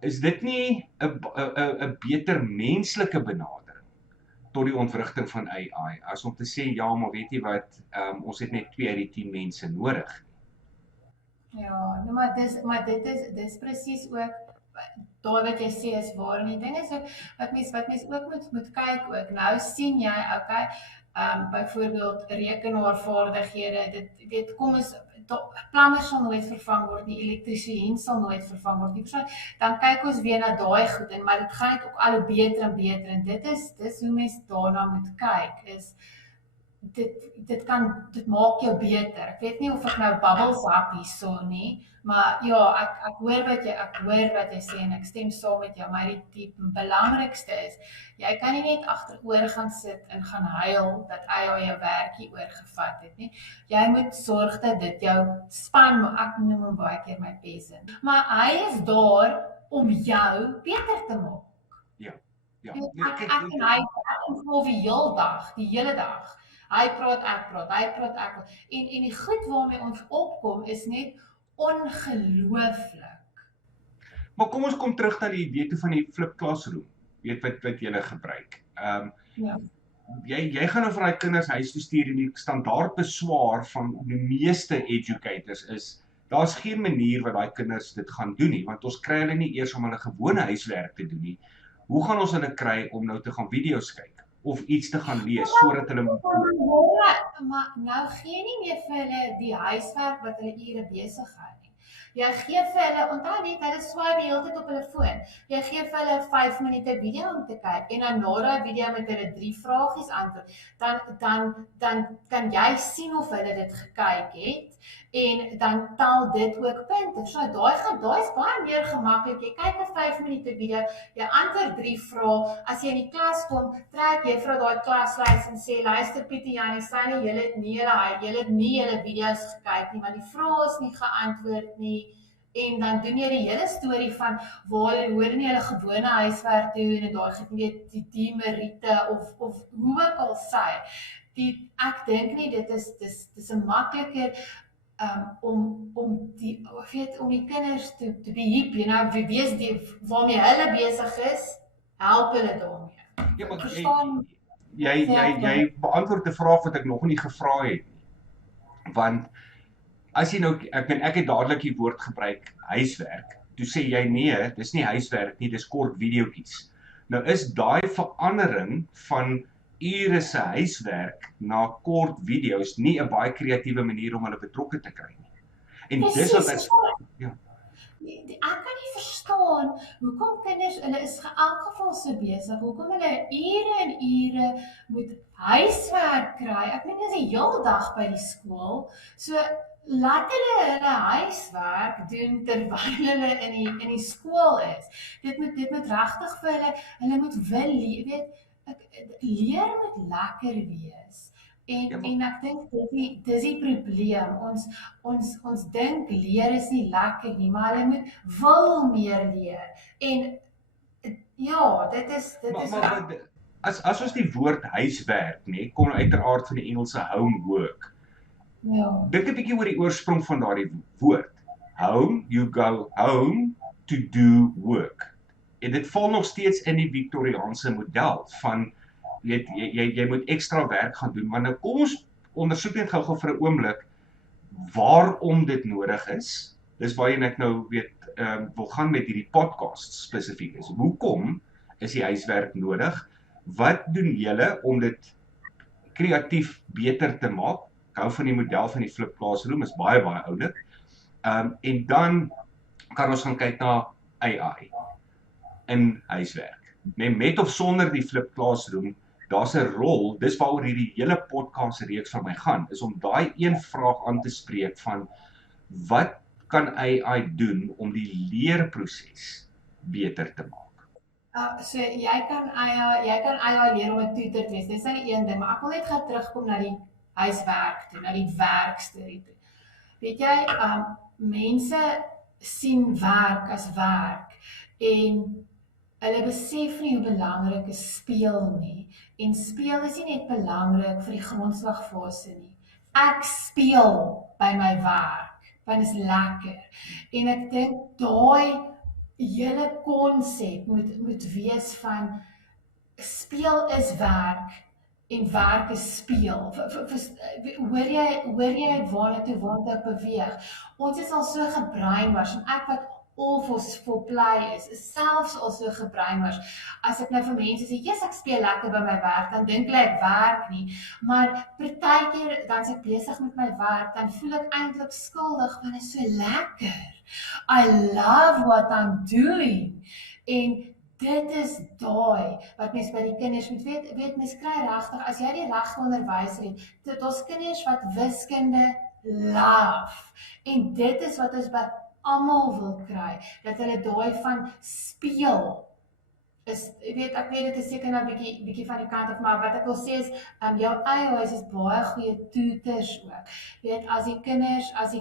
Is dit nie 'n beter menslike benadering tot die ontwrigting van AI as om te sê, ja, maar weet jy wat, ons het net 2 uit die 10 mense nodig? Ja, nou maar dit is presies ook daar wat jy sê is waar, en die ding is ook, wat mens ook moet kyk ook, nou sien jy, okay, byvoorbeeld rekenaarvaardighede, dit weet, kom ons, plammer sal nooit vervang word nie, elektriesien sal nooit vervang word nie, dan kyk ons weer na daai goed, maar dit gaan net ook al hoe beter en beter, en dis hoe mens daarna moet kyk, is, dit maak jou beter. Ek weet nie of ek nou bubbles hap hierso nie, maar ja, ek hoor wat jy sê en ek stem saam met jou, maar die belangrikste is, jy kan nie net agteroor gaan sit en gaan huil dat AI jou werkie oorgevat het nie. Jy moet sorg dat dit jou span, ek noem hom baie keer my peasant, maar hy is daar om jou beter te maak. Ja. Ek en hy involve die hele dag. Hy praat, ek praat. En die goed waarmee ons opkom is net ongelooflik. Maar kom ons kom terug na die idee toe van die flip classroom. Weet wat jy gebruik. Ja. Jy gaan nou vir daai kinders huis toe stuur, en die standaard beswaar van die meeste educators is, daar's geen manier wat daai kinders dit gaan doen nie, want ons kry hulle nie eers om hulle gewone huiswerk te doen nie. Hoe gaan ons hulle kry om nou te gaan video's kyk of iets te gaan lees sodat hulle maar nou gee nie meer vir hulle die huiswerk wat hulle ure besig hou nie. Jy gee vir hulle, onthou net, hulle swaai die hele tyd op hulle foon. Jy gee vir hulle 5 minute video om te kyk en dan na daai video met hulle 3 vragies antwoord. Dan kan jy sien of hulle dit gekyk het en dan tel dit ook punte. So daai is baie meer gemaklik. Jy kyk 'n 5 minute video, jy antwoord 3 vrae. As jy in die klas kom, trek jy vir daai klaslys en sê, luister Pietie, Janie, Sunny, julle het nie julle video's gekyk nie, want die vrae is nie geantwoord nie. En dan doen jy die hele storie van waar hulle hoor nie hulle gewone huiswerk doen en daar geweet die meriete of hoe ook al sê. Ek dink nie dit is 'n makliker om die kinders te beheap, wees waarmee hulle besig is, help hulle daarmee. Ja, maar jy beantwoord 'n vraag wat ek nog nie gevra het nie. Want as jy nou, ek het dadelik die woord gebruik, huiswerk. Toe sê jy nee, dis nie huiswerk nie, dis kort videoetjies. Nou is daai verandering van ure se huiswerk na kort video's nie 'n baie kreatiewe manier om hulle betrokke te kry nie. En dis wat Presies, ja. ek kan nie verstaan hoekom kinders, hulle is in elk geval so besig, hoekom hulle ure en ure moet huiswerk kry. Ek meen, dit is 'n hele dag by die skool. So laat hulle huiswerk doen terwyl hulle in die skool is. Dit moet regtig vir hulle moet wil leer, leer moet lekker wees. En ek dink dis die probleem. Ons dink leer is nie lekker nie, maar hulle moet wil meer leer. En ja, dit is As ons die woord huiswerk, nê, kom uiteraard van die Engelse homework. ja. Dink 'n bietjie oor die oorsprong van daardie woord. Home, you go home to do work. En dit val nog steeds in die Victoriaanse model van jy moet ekstra werk gaan doen, maar nou kom ons ondersoek net gou-gou vir 'n oomblik waarom dit nodig is. Dis waarheen ek nou wil gaan met hierdie podcast spesifiek is. Hoekom is die huiswerk nodig? Wat doen julle om dit kreatief beter te maak? Ek hou van die model van die flip classroom, is baie oulik. En dan kan ons gaan kyk na AI in huiswerk. Met of sonder die flip classroom, daar's 'n rol, dis waaroor hierdie hele podcast reeks van my gaan, is om daai een vraag aan te spreek van wat kan AI doen om die leerproses beter te maak? So jy kan AI leer om 'n tutor te wees. Dis die een ding, maar ek wil net gaan terugkom na die huiswerk toe, na die werkstorie toe. Weet jy, mense sien werk as werk en hulle besef nie hoe belangrik is speel nie. En speel is nie net belangrik vir die grondslagfase nie. Ek speel by my werk, want dit is lekker. En ek dink daai hele konsep moet wees van speel is werk en werk is speel. Hoor jy waarna toe ek beweeg? Ons is al so gebrainwash en ek wat all for play is selfs al so gebrainwash. As ek nou vir mense sê, "Jesus, ek speel lekker by my werk," dan dink hulle ek werk nie. Maar partykeer dan as ek besig met my werk, dan voel ek eintlik skuldig want dit is so lekker. I love what I'm doing. En dit is daai wat mens by die kinders moet weet mens kry regtig, as jy die regte onderwyser het, dit ons kinders wat wiskunde love. En dit is wat ons by almal wil kry, dat hulle daai van speel is, ek weet dit is seker nou bietjie van die kant af, maar wat ek wil sê is, jou iOS is baie goeie tutors ook. As die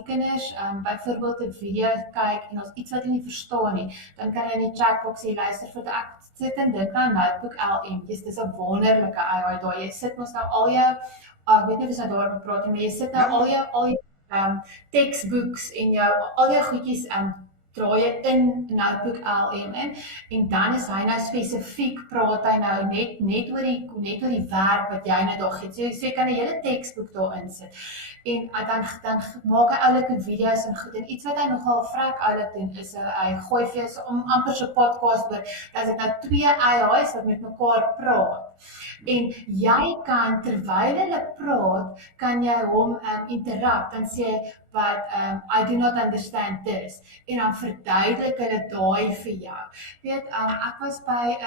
kinders byvoorbeeld 'n video kyk en ons iets wat hulle nie verstaan nie, dan kan hulle in die chatbox sê, luister, vir ek sit en dink aan Notebook LM, dis 'n wonderlike iOS daai, jy sit mos nou al jou, ek weet nie of ons nou daaroor praat nie, maar jy sit nou al jou textbooks en al jou goedjies draai jy in Notebook LM in, en dan is hy nou spesifiek, praat hy nou net oor die werk wat jy nou daar gee. So jy kan 'n hele textbook daar insit. En dan maak hy oulike video's en goed, en iets wat hy nogal vrek oulik doen, is hy gooi vir jou so amper so podcast oor, dat dit nou 2 AI's wat met mekaar praat. En jy kan, terwyl hulle praat, kan jy hom interrupt, en sê, but I do not understand this, en dan verduidelik hulle daai vir jou. Ek was by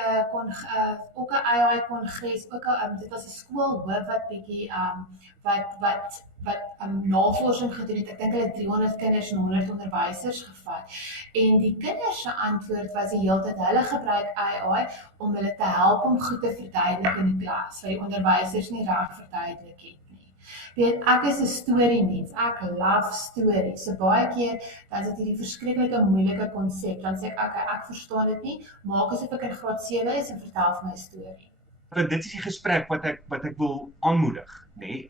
ook 'n AI kongres, dit was 'n skoolhoof wat bietjie wat navorsing gedoen het. Ek dink hulle 300 kinders en 100 onderwysers gevat. En die kinders se antwoord was die hele tyd, hulle gebruik AI om hulle te help om goed te verduidelik in die klas, wat die onderwysers nie reg verduidelik het. Ek is 'n storiemens, ek love stories. So baie keer, dan is dit hierdie verskriklike moeilike konsep, dan sê ek verstaan dit nie, maak asof ek in graad 7 is en vertel vir my 'n storie. Want dit is die gesprek wat ek wil aanmoedig, nê?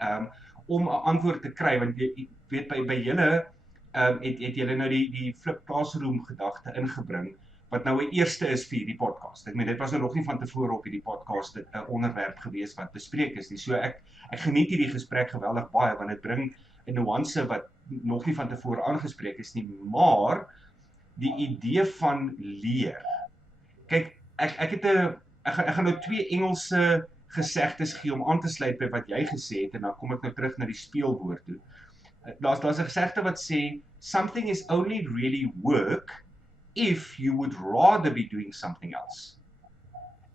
Om 'n antwoord te kry, want jy weet by julle het julle nou die flip classroom gedagte ingebring, wat nou 'n eerste is vir hierdie podcast. Ek meen, dit was nou nog nie van tevore op hierdie podcast 'n onderwerp gewees wat bespreek is nie. So ek geniet hierdie gesprek geweldig baie, want dit bring 'n nuance wat nog nie van tevore aangespreek is nie, maar die idee van leer. Kyk, ek het ek gaan nou 2 Engelse gesegdes gee om aan te sluit by wat jy gesê het en dan kom ek nou terug na die speelwoord toe. Daar's 'n gesegde wat sê something is only really work if you would rather be doing something else.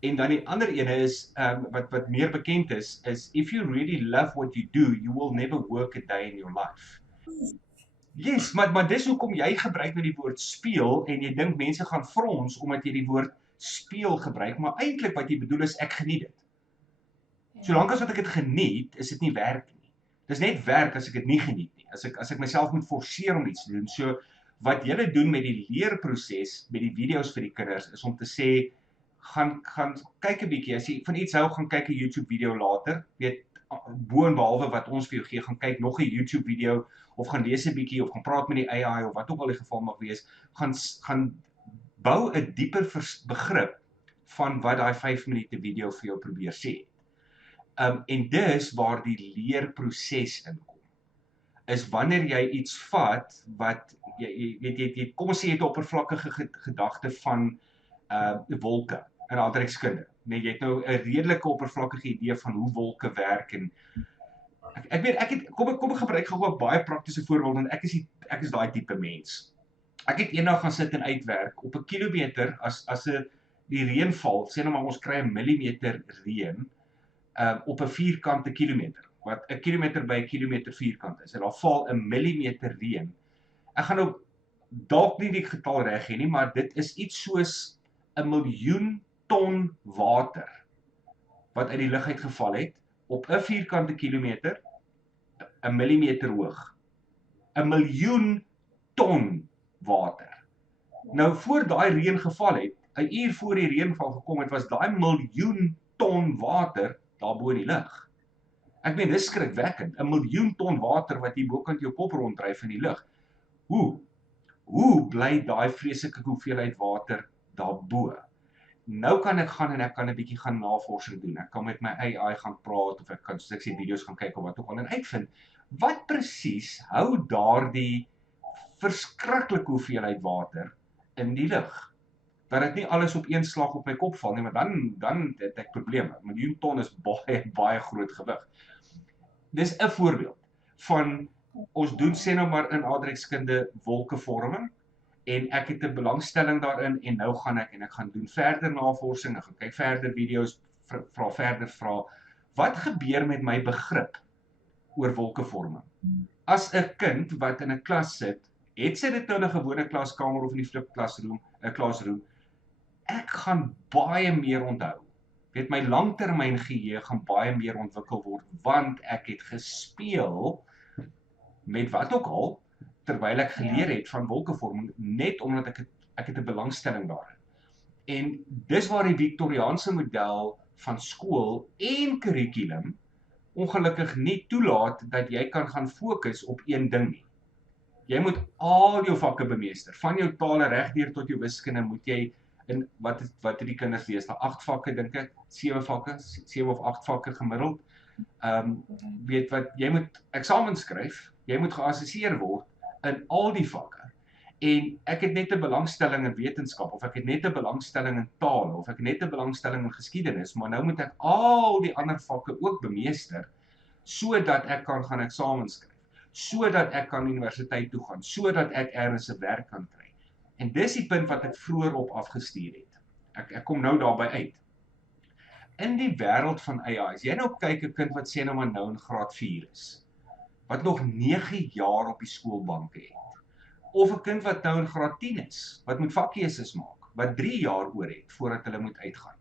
En dan die ander ene is wat meer bekend is if you really love what you do, you will never work a day in your life. Yes, maar dis hoekom jy gebruik nou die woord speel en jy dink mense gaan frons omdat jy die woord speel gebruik, maar eintlik wat jy bedoel is ek geniet dit. Solank as wat ek dit geniet, is dit nie werk nie. Dis net werk as ek dit nie geniet nie. As ek myself moet forceer om iets te doen. So wat julle doen met die leerproses, met die video's vir die kinders, is om te sê gaan kyk 'n bietjie. As jy van iets hou, gaan kyk 'n YouTube video later. Weet bo en behalwe wat ons vir jou gee, gaan kyk nog 'n YouTube video of gaan lees 'n bietjie of gaan praat met die AI of wat ook al die geval mag wees. Gaan bou 'n dieper begrip van wat daai 5 minute video vir jou probeer sê. En dis waar die leerproses inkom. Is wanneer jy iets vat wat jy kom ons sê jy het 'n oppervlakkige gedagte van wolke in aardrykskunde. Nee, jy het nou 'n redelike oppervlakkige idee van hoe wolke werk en ek weet kom ek gebruik gou 'n baie praktiese voorbeeld want ek is daai tipe mens. Ek het eendag gaan sit en uitwerk op 'n kilometer as die reën val, sê nou maar ons kry 'n millimeter reën op 'n vierkante kilometer, wat 'n kilometer by 'n kilometer vierkant is. En daar val 'n millimeter reën. Ek gaan nou dalk nie die getal reg hê nie, maar dit is iets soos 'n miljoen ton water wat uit die lug uitgeval het op 'n vierkante kilometer 'n millimeter hoog. 'n miljoen ton water. Nou voor daai reën geval het, 'n uur voor die reënval gekom het, was daai miljoen ton water daarbo in die lug. Ek meen dis skrikwekkend, 'n miljoen ton water wat hier bokant jou kop ronddryf in die lug. Hoe bly daai vreeslike hoeveelheid water daarbo? Nou kan ek gaan en ek kan 'n bietjie gaan navorsing doen. Ek kan met my AI gaan praat of ek kan soos ek sê video's gaan kyk of wat ook al en uitvind wat presies hou daardie verskriklike hoeveelheid water in die lug. Dat dit nie alles op een slag op my kop val nie, maar dan het ek probleme. 'n Miljoen ton is baie groot gewig. Dis 'n voorbeeld van ons doen sê nou maar in aardrykskunde wolkevorming en ek het 'n belangstelling daarin en nou gaan ek gaan doen verder navorsing, ek gaan kyk verder video's, vra verder vrae. Wat gebeur met my begrip oor wolkevorming? As 'n kind wat in 'n klas sit, het sy dit nou in 'n gewone klaskamer of in die flip klasroom, 'n klasroom, ek gaan baie meer onthou. Weet my langtermyn geheue gaan baie meer ontwikkel word want ek het gespeel met wat ook al terwyl ek geleer het van wolkevorming net omdat ek het 'n belangstelling daarin. En dis waar die Victoriaanse model van skool en kurrikulum ongelukkig nie toelaat dat jy kan gaan fokus op een ding nie. Jy moet al jou vakke bemeester, van jou tale regdeur tot jou wiskunde moet jy in wat het die kinders lees, daar 8 vakke dink ek, 7 vakke, 7 of 8 vakke gemiddeld. Weet wat, jy moet eksamens skryf, jy moet geassesseer word in al die vakke. En ek het net 'n belangstelling in wetenskap of ek het net 'n belangstelling in tale of ek het net 'n belangstelling in geskiedenis, maar nou moet ek al die ander vakke ook bemeester sodat ek kan gaan eksamens skryf, sodat ek kan universiteit toe gaan, sodat ek ergens 'n werk kan kry. En dis die punt wat ek vroeër op afgestuur het. Ek kom nou daarby uit. In die wêreld van AI, as jy nou kyk 'n kind wat sê nou maar nou in graad 4 is, wat nog 9 jaar op die skoolbanke het, of 'n kind wat nou in graad 10 is, wat moet vakkeuses maak, wat 3 jaar oor het voordat hulle moet uitgaan.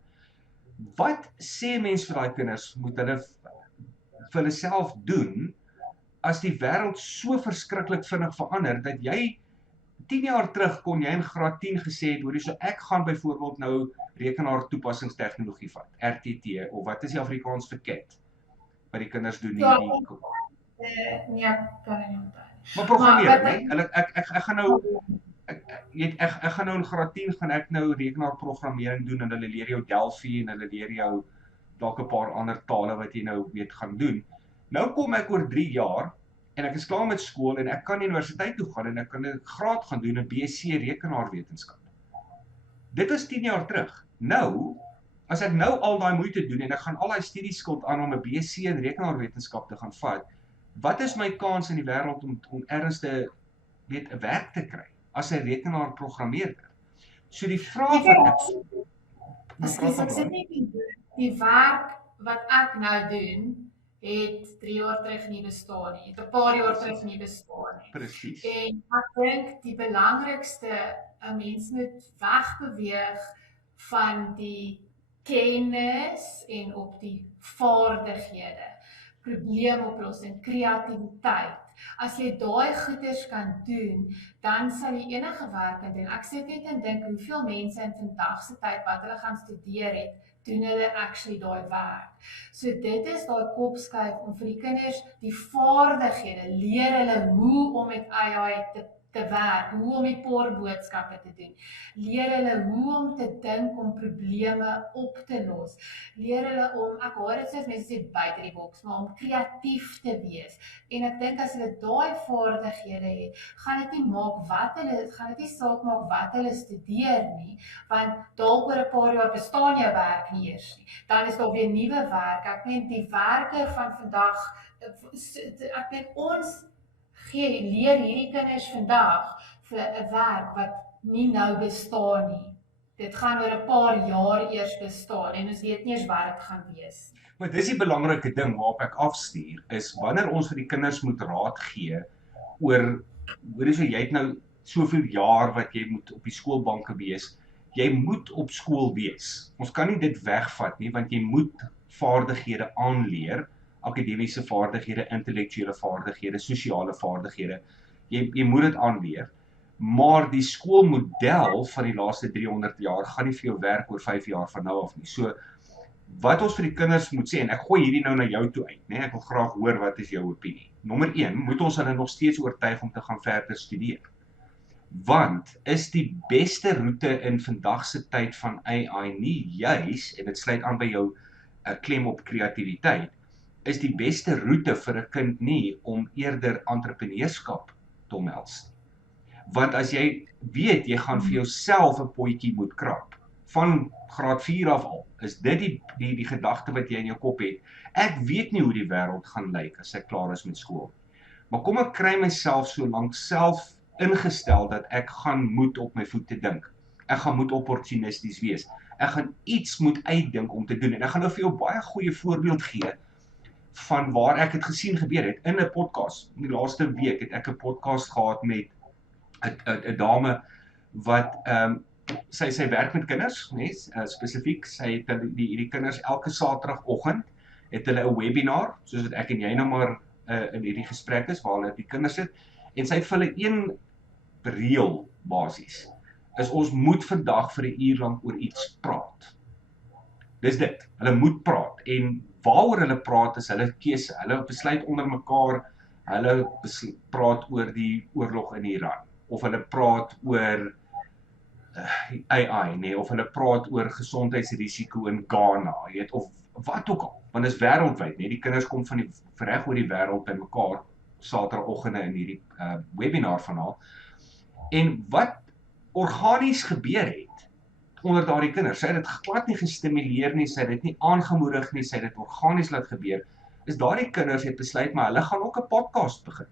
Wat sê mens vir daai kinders moet hulle vir hulle self doen as die wêreld so verskriklik vinnig verander dat jy 10 jaar terug kon jy in graad 10 gesê het, hoorie, so ek gaan byvoorbeeld nou rekenaar toepassingstegnologie vat, RTT, of wat is die Afrikaans vir CAT, wat die kinders doen nie. Maar programmering, nee? Ek gaan nou, ek gaan nou in graad 10, gaan ek nou rekenaarprogrammering doen, en hulle leer jou Delphi, en hulle leer jou dalk 'n paar ander tale wat jy nou weet gaan doen. Nou kom ek oor 3 jaar, en ek is klaar met skool, en ek kan universiteit toe gaan, en ek kan 'n graad gaan doen, 'n BSc rekenaarwetenskap. Dit was 10 jaar terug. Nou, As ek nou al daai moeite doen en ek gaan al daai studieskuld aan om 'n BSc in rekenaarwetenskap te gaan vat, wat is my kans in die wêreld om ergens 'n werk te kry as 'n rekenaarprogrammeerder? So die vraag wat ek Ekskuus, ek sit net die werk wat ek nou doen, het 3 jaar terug nie bestaan nie. Het 'n paar jaar terug nie bestaan nie. Presies. En ek dink die belangrikste, 'n mens moet wegbeweeg van die kennis en op die vaardighede, probleemoplossing, kreatiwiteit. As jy daai goeders kan doen, dan sal jy enige werk kan doen. Ek sit net en dink hoeveel mense in vandag se tyd wat hulle gaan studeer het, doen hulle actually daai werk. So dit is daai kopskuif om vir die kinders die vaardighede, leer hulle hoe om met AI te werk, hoe om die poorboodskappe te doen. Leer hulle hoe om te dink om probleme op te los. Leer hulle om, ek hoor dit soos mense sê buite die boks, maar om kreatief te wees. En ek dink as hulle daai vaardighede het, gaan dit nie saak maak wat hulle studeer nie, want dalk oor 'n paar jaar bestaan jou werk nie eers nie. Dan is daar weer nuwe werk. Ek meen die werke van vandag, ek meen ons leer hierdie kinders vandag vir 'n werk wat nie nou bestaan nie. Dit gaan oor 'n paar jaar eers bestaan en ons weet nie eens wat dit gaan wees. Maar dis die belangrike ding waarop ek afstuur, is wanneer ons vir die kinders moet raad gee oor, hoorie so, jy het nou soveel jaar wat jy moet op die skoolbanke wees, jy moet op skool wees. Ons kan nie dit wegvat nie, want jy moet vaardighede aanleer, akademiese vaardighede, intellektuele vaardighede, sosiale vaardighede, jy moet dit aanleer, maar die skoolmodel van die laaste 300 jaar gaan nie vir jou werk oor 5 jaar van nou af nie. So, wat ons vir die kinders moet sê, en ek gooi hierdie nou na jou toe uit, nee, ek wil graag hoor wat is jou opinie. Nommer 1, moet ons hulle nog steeds oortuig om te gaan verder studeer. Want is die beste roete in vandag se tyd van AI nie juis, en dit sluit aan by jou klem op kreatiwiteit, is die beste roete vir 'n kind nie om eerder entrepreneurskap te omhels. Want as jy weet, jy gaan vir jouself 'n potjie moet krap, van graad 4 af al, is dit die gedagte wat jy in jou kop het. Ek weet nie hoe die wêreld gaan lyk as ek klaar is met skool. Maar kom ek kry myself so lank self ingestel dat ek gaan moet op my voete dink. Ek gaan moet opportunisties wees. Ek gaan iets moet uitdink om te doen. En ek gaan nou vir jou baie goeie voorbeeld gee van waar ek het gesien gebeur het in 'n podcast. In die laaste week het ek 'n podcast gehad met 'n dame wat sy werk met kinders, nee, spesifiek, sy het die kinders elke Saterdagoggend het hulle 'n webinar, soos wat ek en jy nou maar in hierdie gesprek is, waar hulle die kinders sit, en sy het vir hulle een reël basies, is ons moet vandag vir 'n uur lank oor iets praat. Dis dit, hulle moet praat, en waaroor hulle praat is hulle keuse, hulle besluit onder mekaar, hulle praat oor die oorlog in Iran, of hulle praat oor AI, nee, of hulle praat oor gesondheidsrisiko in Ghana, jy weet, of wat ook al, want dit is wêreldwyd, nee, die kinders kom van reg oor die wêreld by mekaar, Saterdagoggende in hierdie webinar van haar, en wat organies gebeur het, onder daardie kinders, sy het dit glad nie gestimuleer nie, sy het dit nie aangemoedig nie, sy het dit organies laat gebeur, is daardie kinders het besluit, maar hulle gaan ook 'n podcast begin.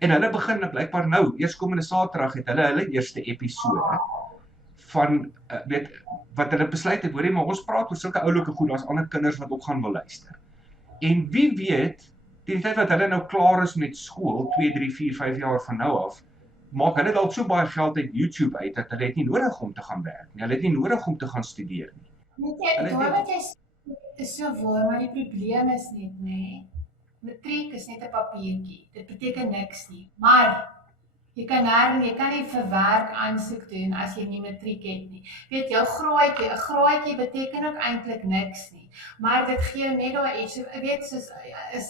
En hulle begin blykbaar nou, eerskomende Saterdag het hulle eerste episode van, weet, wat hulle besluit het, hoorie, maar ons praat oor sulke oulike goed, daar's ander kinders wat ook gaan wil luister. En wie weet, die tyd wat hulle nou klaar is met skool, 2, 3, 4, 5 jaar van nou af, maak hulle dalk so baie geld uit YouTube uit, dat hulle het nie nodig om te gaan werk nie, hulle het nie nodig om te gaan studeer nie. Weet jy, daar wat jy is so waar, maar die probleem is net, nee, matriek is net 'n papiertjie, dit beteken niks nie, maar jy kan nie vir werk aansoek doen as jy nie matriek het nie. Weet, jou graadjie, 'n graadjie beteken ook eintlik niks nie, maar dit gee jou net daai iets, weet, soos,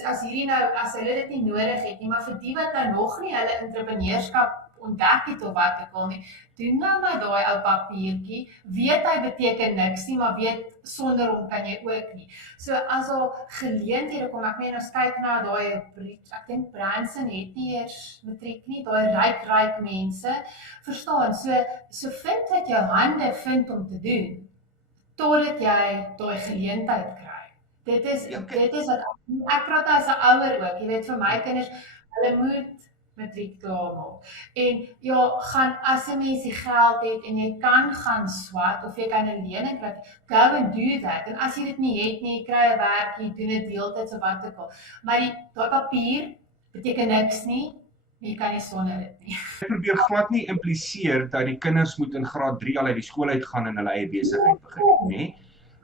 as hierdie nou, as hulle dit nie nodig het nie, maar vir die wat dan nog nie hulle entrepreneurskap ontdek het of wat ek al nie, doen nou maar daai ou papiertjie, weet hy beteken niks nie, maar weet, sonder hom kan jy ook nie. So as al geleenthede kom, ek meen, ons kyk na daai, ek dink Branson het nie eers matriek nie, daai ryk mense, verstaan, so vind wat jou hande vind om te doen. totdat jy daai geleentheid kry. Dit is wat ek praat as 'n ouer ook. Jy weet vir my kinders, hulle moet matriek klaar maak. En ja, gaan as 'n mens die geld het en jy kan gaan swat of jy kan 'n lening kry, go and do that. En as jy dit nie het nie, jy kry 'n werk, jy doen dit deeltyds of wat ook al. Maar daai papier beteken niks nie. Jy kan nie sonder dit nie. Ek probeer glad nie impliseer dat die kinders moet in graad 3 al uit die skool uitgaan en hulle eie besigheid begin nie.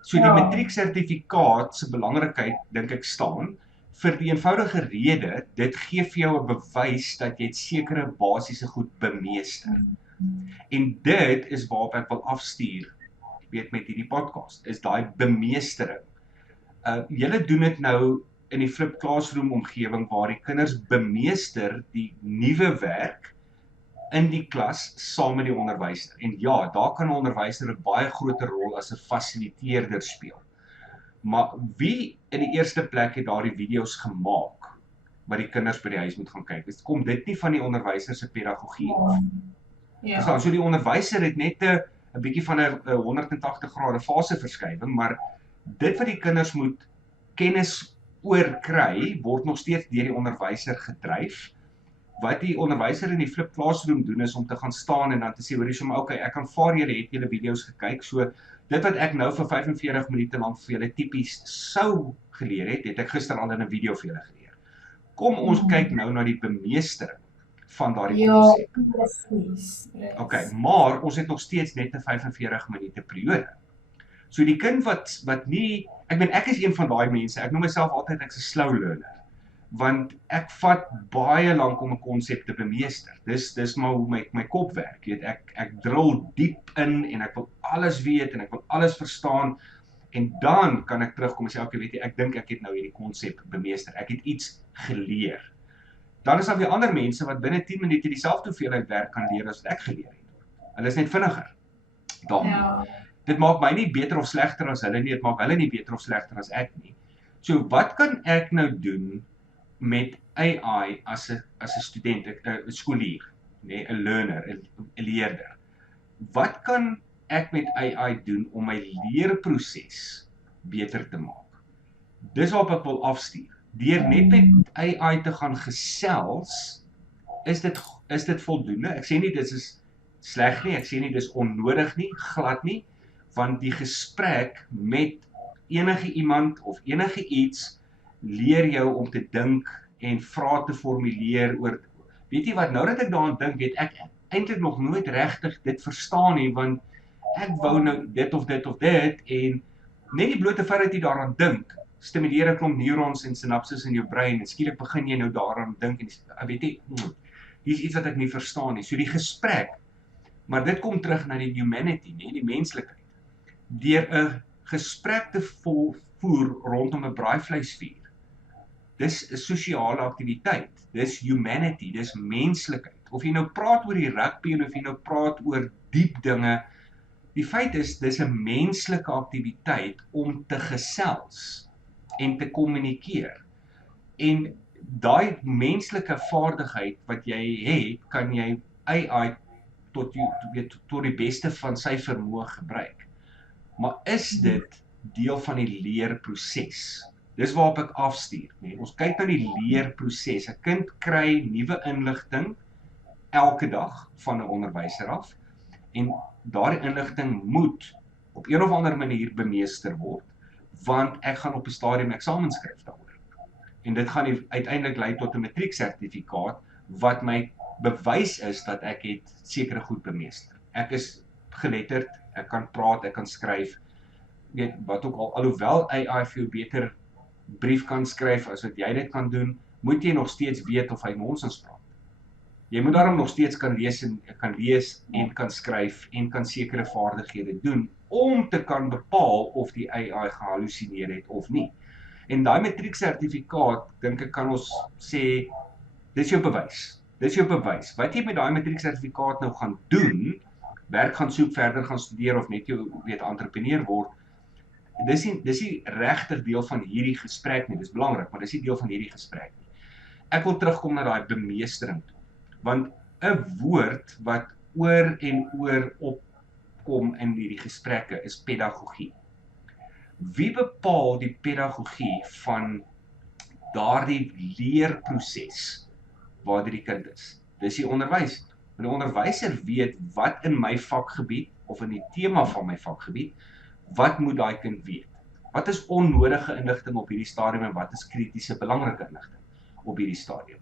So die matrieksertifikaat se belangrikheid dink ek staan vir die eenvoudige rede, dit gee vir jou 'n bewys dat jy sekere basiese goed bemeester. En dit is waarop ek wil afstuur, weet met hierdie podcast, is daai bemeestering. Julle doen dit nou in die flip classroom omgewing waar die kinders bemeester die nuwe werk in die klas saam met die onderwyser. En ja, daar kan 'n onderwyser 'n baie groter rol as 'n fasiliteerder speel. Maar wie in die eerste plek het daardie video's gemaak wat die kinders by die huis moet gaan kyk? Kom dit nie van die onderwyser se pedagogie af? Ja. So die onderwyser het net 'n bietjie van 'n 180 grade faseverskywing, maar dit wat die kinders moet kennis oor kry, word nog steeds deur die onderwyser gedryf. Wat die onderwyser in die flip classroom doen is om te gaan staan en dan te sê, hoor jy sommer, okay, ek aanvaar julle het julle video's gekyk, so dit wat ek nou vir 45 minute lank vir julle tipies sou geleer het ek gister al in 'n video vir julle geleer. Kom ons kyk nou na die bemeestering van daardie konsep. Ja, presies. Okay, maar ons het nog steeds net 'n 45 minute periode. So die kind wat nie, ek is een van daai mense, ek noem myself altyd ek's 'n slow learner, want ek vat baie lank om 'n konsep te bemeester. Dis maar hoe my kop werk, weet ek drill diep in en ek wil alles weet en ek wil alles verstaan en dan kan ek terugkom en sê, okay, weet jy, ek dink ek het nou hierdie konsep bemeester. Ek het iets geleer. Dan is daar weer ander mense wat binne 10 minute dieselfde hoeveelheid werk kan leer as wat ek geleer het. Hulle is net vinniger. Dan. Dit maak my nie beter of slegter as hulle nie, dit maak hulle nie beter of slegter as ek nie. So wat kan ek nou doen met AI as 'n student, 'n skoolier, nee, 'n learner, 'n leerder? Wat kan ek met AI doen om my leerproses beter te maak? Dis waarop ek wil afstuur. Deur net met AI te gaan gesels, is dit voldoende? Ek sê nie dit is sleg nie, ek sê nie dis onnodig nie, glad nie, want die gesprek met enige iemand of enige iets leer jou om te dink en vrae te formuleer oor, weet jy wat, nou dat ek daaraan dink, weet ek eintlik nog nooit regtig dit verstaan nie, want ek wou nou dit of dit of dit, en net die blote feit dat jy daaraan dink, stimuleer 'n klomp neurons en sinapses in jou brein, en skielik begin jy nou daaraan dink, en weet jy, hier is iets wat ek nie verstaan nie, so die gesprek, maar dit kom terug na die humanity, nie, die menslikheid, deur 'n gesprek te voer rondom 'n braaivleisvuur. Dis 'n sosiale aktiwiteit, dis humanity, dis menslikheid. Of jy nou praat oor die rugby en of jy nou praat oor diep dinge, die feit is, dis 'n menslike aktiwiteit om te gesels en te kommunikeer. En daai menslike vaardigheid wat jy het, kan jy AI tot die beste van sy vermoë gebruik. Maar is dit deel van die leerproses? Dis waarop ek afstuur. Nee. Ons kyk na die leerproses. 'n Kind kry nuwe inligting elke dag van 'n onderwyser af, en daardie inligting moet op een of ander manier bemeester word, want ek gaan op 'n stadium eksamen skryf daaroor. En dit gaan uiteindelik lei tot 'n matrieksertifikaat wat my bewys is dat ek het sekere goed bemeester. Ek is geletterd, ek kan praat, ek kan skryf, weet wat ook al, alhoewel AI vir jou beter brief kan skryf as wat jy dit kan doen, moet jy nog steeds weet of hy nonsens praat. Jy moet daarom nog steeds kan lees en kan skryf en kan sekere vaardighede doen om te kan bepaal of die AI gehallusineer het of nie. En daai matrieksertifikaat, dink ek kan ons sê, dis jou bewys. Dis jou bewys. Wat jy met daai matrieksertifikaat nou gaan doen, werk gaan soek, verder gaan studeer of net jou entrepreneur word, dis nie regtig deel van hierdie gesprek nie, dis belangrik, maar dis nie deel van hierdie gesprek nie. Ek wil terugkom na daai bemeestering toe, want 'n woord wat oor en oor opkom in hierdie gesprekke is pedagogie. Wie bepaal die pedagogie van daardie leerproses waar die kind is? Dis die onderwyser. Want die onderwyser weet wat in my vakgebied of in die tema van my vakgebied, wat moet daai kind weet? Wat is onnodige inligting op hierdie stadium en wat is kritiese belangrike inligting op hierdie stadium?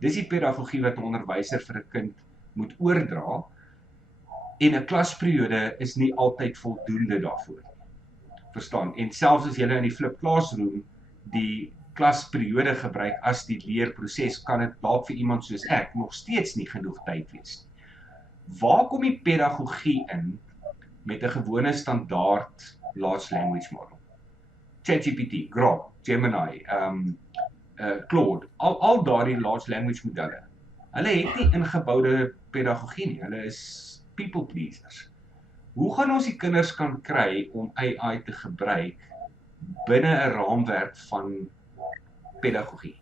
Dis die pedagogie wat 'n onderwyser vir 'n kind moet oordra en 'n klasperiode is nie altyd voldoende daarvoor. Verstaan? En selfs as jy in die flip classroom die klasperiode gebruik as die leerproses, kan dit dalk vir iemand soos ek nog steeds nie genoeg tyd wees nie. Waar kom die pedagogie in met 'n gewone standaard large language model? ChatGPT, Grok, Gemini, Claude, al daardie large language modelle. Hulle het nie ingeboude pedagogie nie, hulle is people pleasers. Hoe gaan ons die kinders kan kry om AI te gebruik binne 'n raamwerk van pedagogie?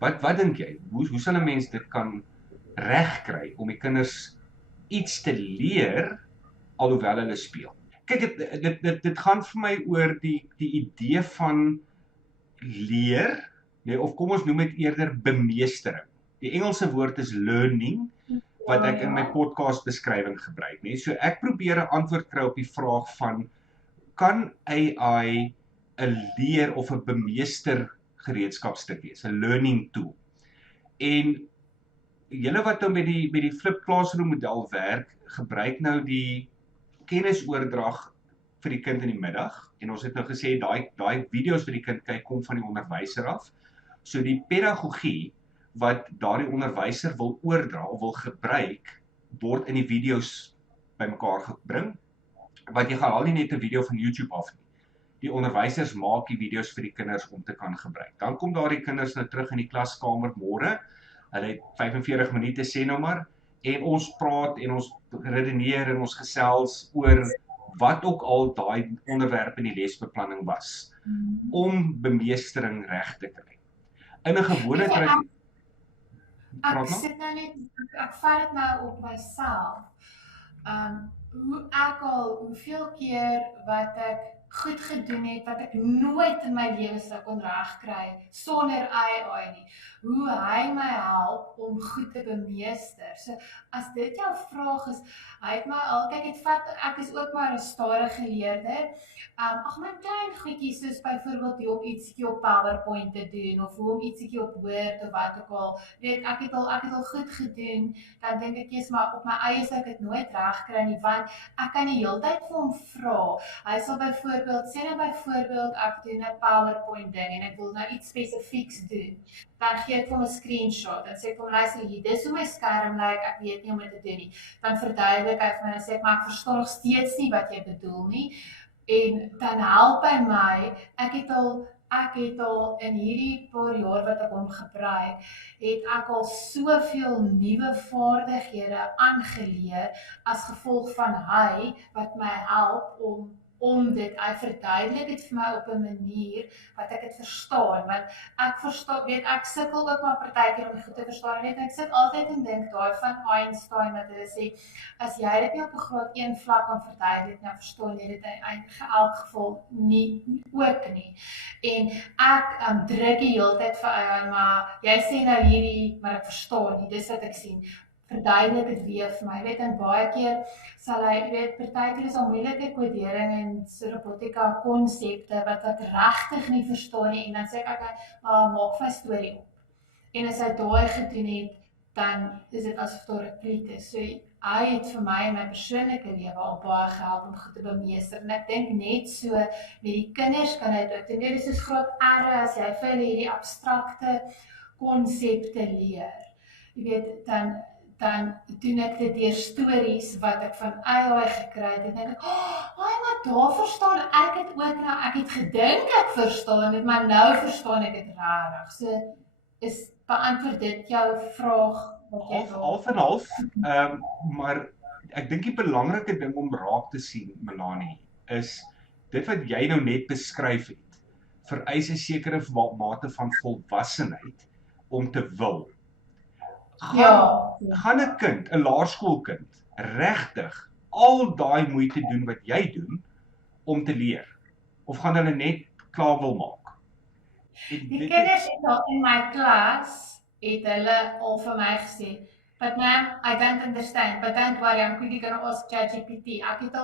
Wat dink jy? Hoe sal 'n mens dit kan regkry om die kinders iets te leer alhoewel hulle speel? Kyk, dit gaan vir my oor die idee van leer, nee, of kom ons noem dit eerder bemeestering. Die Engelse woord is learning, wat ek in my podcast beskrywing gebruik, nee. So ek probeer 'n antwoord kry op die vraag van, kan AI 'n leer of 'n bemeester gereedskapstuk wees, 'n learning tool? En julle wat nou met die flip classroom model werk, gebruik nou die kennisoordrag vir die kind in die middag, en ons het nou gesê, daai video's wat die kind kyk, kom van die onderwyser af. So die pedagogie wat daardie onderwyser wil oordra of wil gebruik, word in die video's bymekaar gebring, want jy gaan al nie net 'n video van YouTube af nie. Die onderwysers maak die video's vir die kinders om te kan gebruik. Dan kom daardie kinders nou terug in die klaskamer môre, hulle het 45 minute sê nou maar, en ons praat en ons redeneer en ons gesels oor wat ook al daai onderwerp in die lesbeplanning was, om bemeestering reg te kry. In 'n gewone Ek sit nou net, ek vat dit nou op myself. Hoeveel keer wat ek goed gedoen het, wat ek nooit in my lewe sou kon regkry sonder AI nie. Hoe hy my help om goed te bemeester. So as dit jou vraag is, hy het my al, kyk, ek is ook maar 'n stadige leerder. My klein goedjies soos byvoorbeeld hoe om ietsiekie op PowerPoint te doen of hoe om ietsiekie op Word of wat ook al. Weet, ek het al goed gedoen, dan dink ek eers maar op my eie sou ek dit nooit regkry nie, want ek kan die hele tyd vir hom vra. Hy sal sê nou byvoorbeeld ek doen 'n PowerPoint ding en ek wil nou iets spesifieks doen. Dan gee ek vir hom 'n screenshot en sê ek vir hom, luister hier, dis hoe my skerm lyk, ek weet nie om dit te doen nie. Dan verduidelik hy vir my en sê ek, maar ek verstaan nog steeds nie wat jy bedoel nie. En dan help hy my, ek het al in hierdie paar jaar wat ek hom gebruik, het ek al soveel nuwe vaardighede aangeleer as gevolg van hy wat my help om dit, hy verduidelik dit vir my op 'n manier wat ek dit verstaan, want ek sukkel ook maar partykeer om dit goed te verstaan, en ek sit altyd en dink daai van Einstein wat hulle sê, as jy dit nie op 'n graad 1 vlak kan verduidelik, dan verstaan jy dit in elk geval nie ook nie. En ek druk die hele tyd vir maar jy sê nou hierdie, maar ek verstaan nie, dis wat ek sien. Verduidelik dit weer vir my. En baie keer sal hy, partykeer is al moeilike kodering en robotika konsepte wat ek regtig nie verstaan nie, en dan sê ek, maak my storie op. En as hy daai gedoen het, dan is dit asof daar 'n kliek is. So hy het vir my in my persoonlike lewe al baie gehelp om goed te bemeester. En ek dink net so met die kinders kan hy dit doen. Dit is soos graad R, as jy vir hulle hierdie abstrakte konsepte leer. Jy weet, dan doen ek dit deur stories wat ek van AI gekry het, en dink ek, maar daar verstaan ek het ook nou, ek het gedink ek verstaan dit, maar nou verstaan ek dit regtig. So, beantwoord dit jou vraag? Half en half, maar ek dink die belangrike ding om raak te sien, Melanie, is dit wat jy nou net beskryf het, vereis 'n sekere mate van volwassenheid om te wil. Gaan 'n kind, 'n laerskoolkind, regtig al daai moeite doen wat jy doen om te leer? of gaan hulle net klaar wil maak? En Die dit kinders in my klas het hulle al vir my gesê, but ma'am, I don't understand, but don't worry, I'm quickly gonna ask ChatGPT. Ek het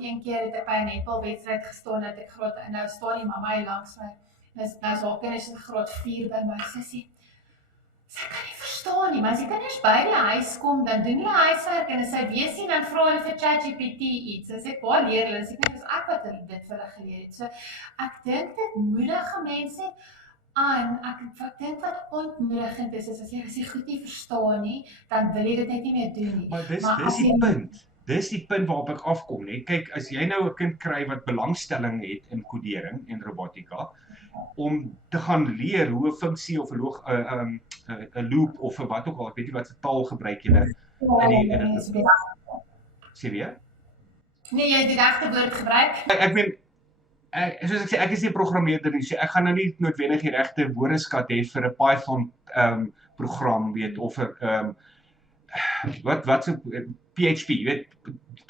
een keer het ek by 'n netbalwedstryd gestaan dat ek graad en nou staan die mamma hier langs my. Nou so kinders in graad 4 by my sussie. Sy kan nie verstaan nie, maar as die kinders by die huis kom, dan doen hulle huiswerk en as sy weer sien dan vra hulle vir ChatGPT iets. Sy sê, "Waar leer hulle?" Sy sê, "Dis ek wat dit vir hulle geleer het." So ek dink dit moedige mense aan. Ek dink wat ontmoedigend is as jy goed nie verstaan nie, dan wil jy dit net nie meer doen nie. Maar dis die punt. Dis die punt waarop ek afkom, nee. Kyk, as jy nou 'n kind kry wat belangstelling het in kodering en robotika, om te gaan leer hoe 'n funksie of 'n loop of wat ook al, ek weet nie wat se taal gebruik julle in die sê weer? Nee, jy het die regte woord gebruik. Ek meen soos ek sê, ek is nie 'n programmeerder nie, so ek gaan nou nie noodwendig die regte woordeskat hê vir 'n Python program, weet, of 'n wat so PHP, weet,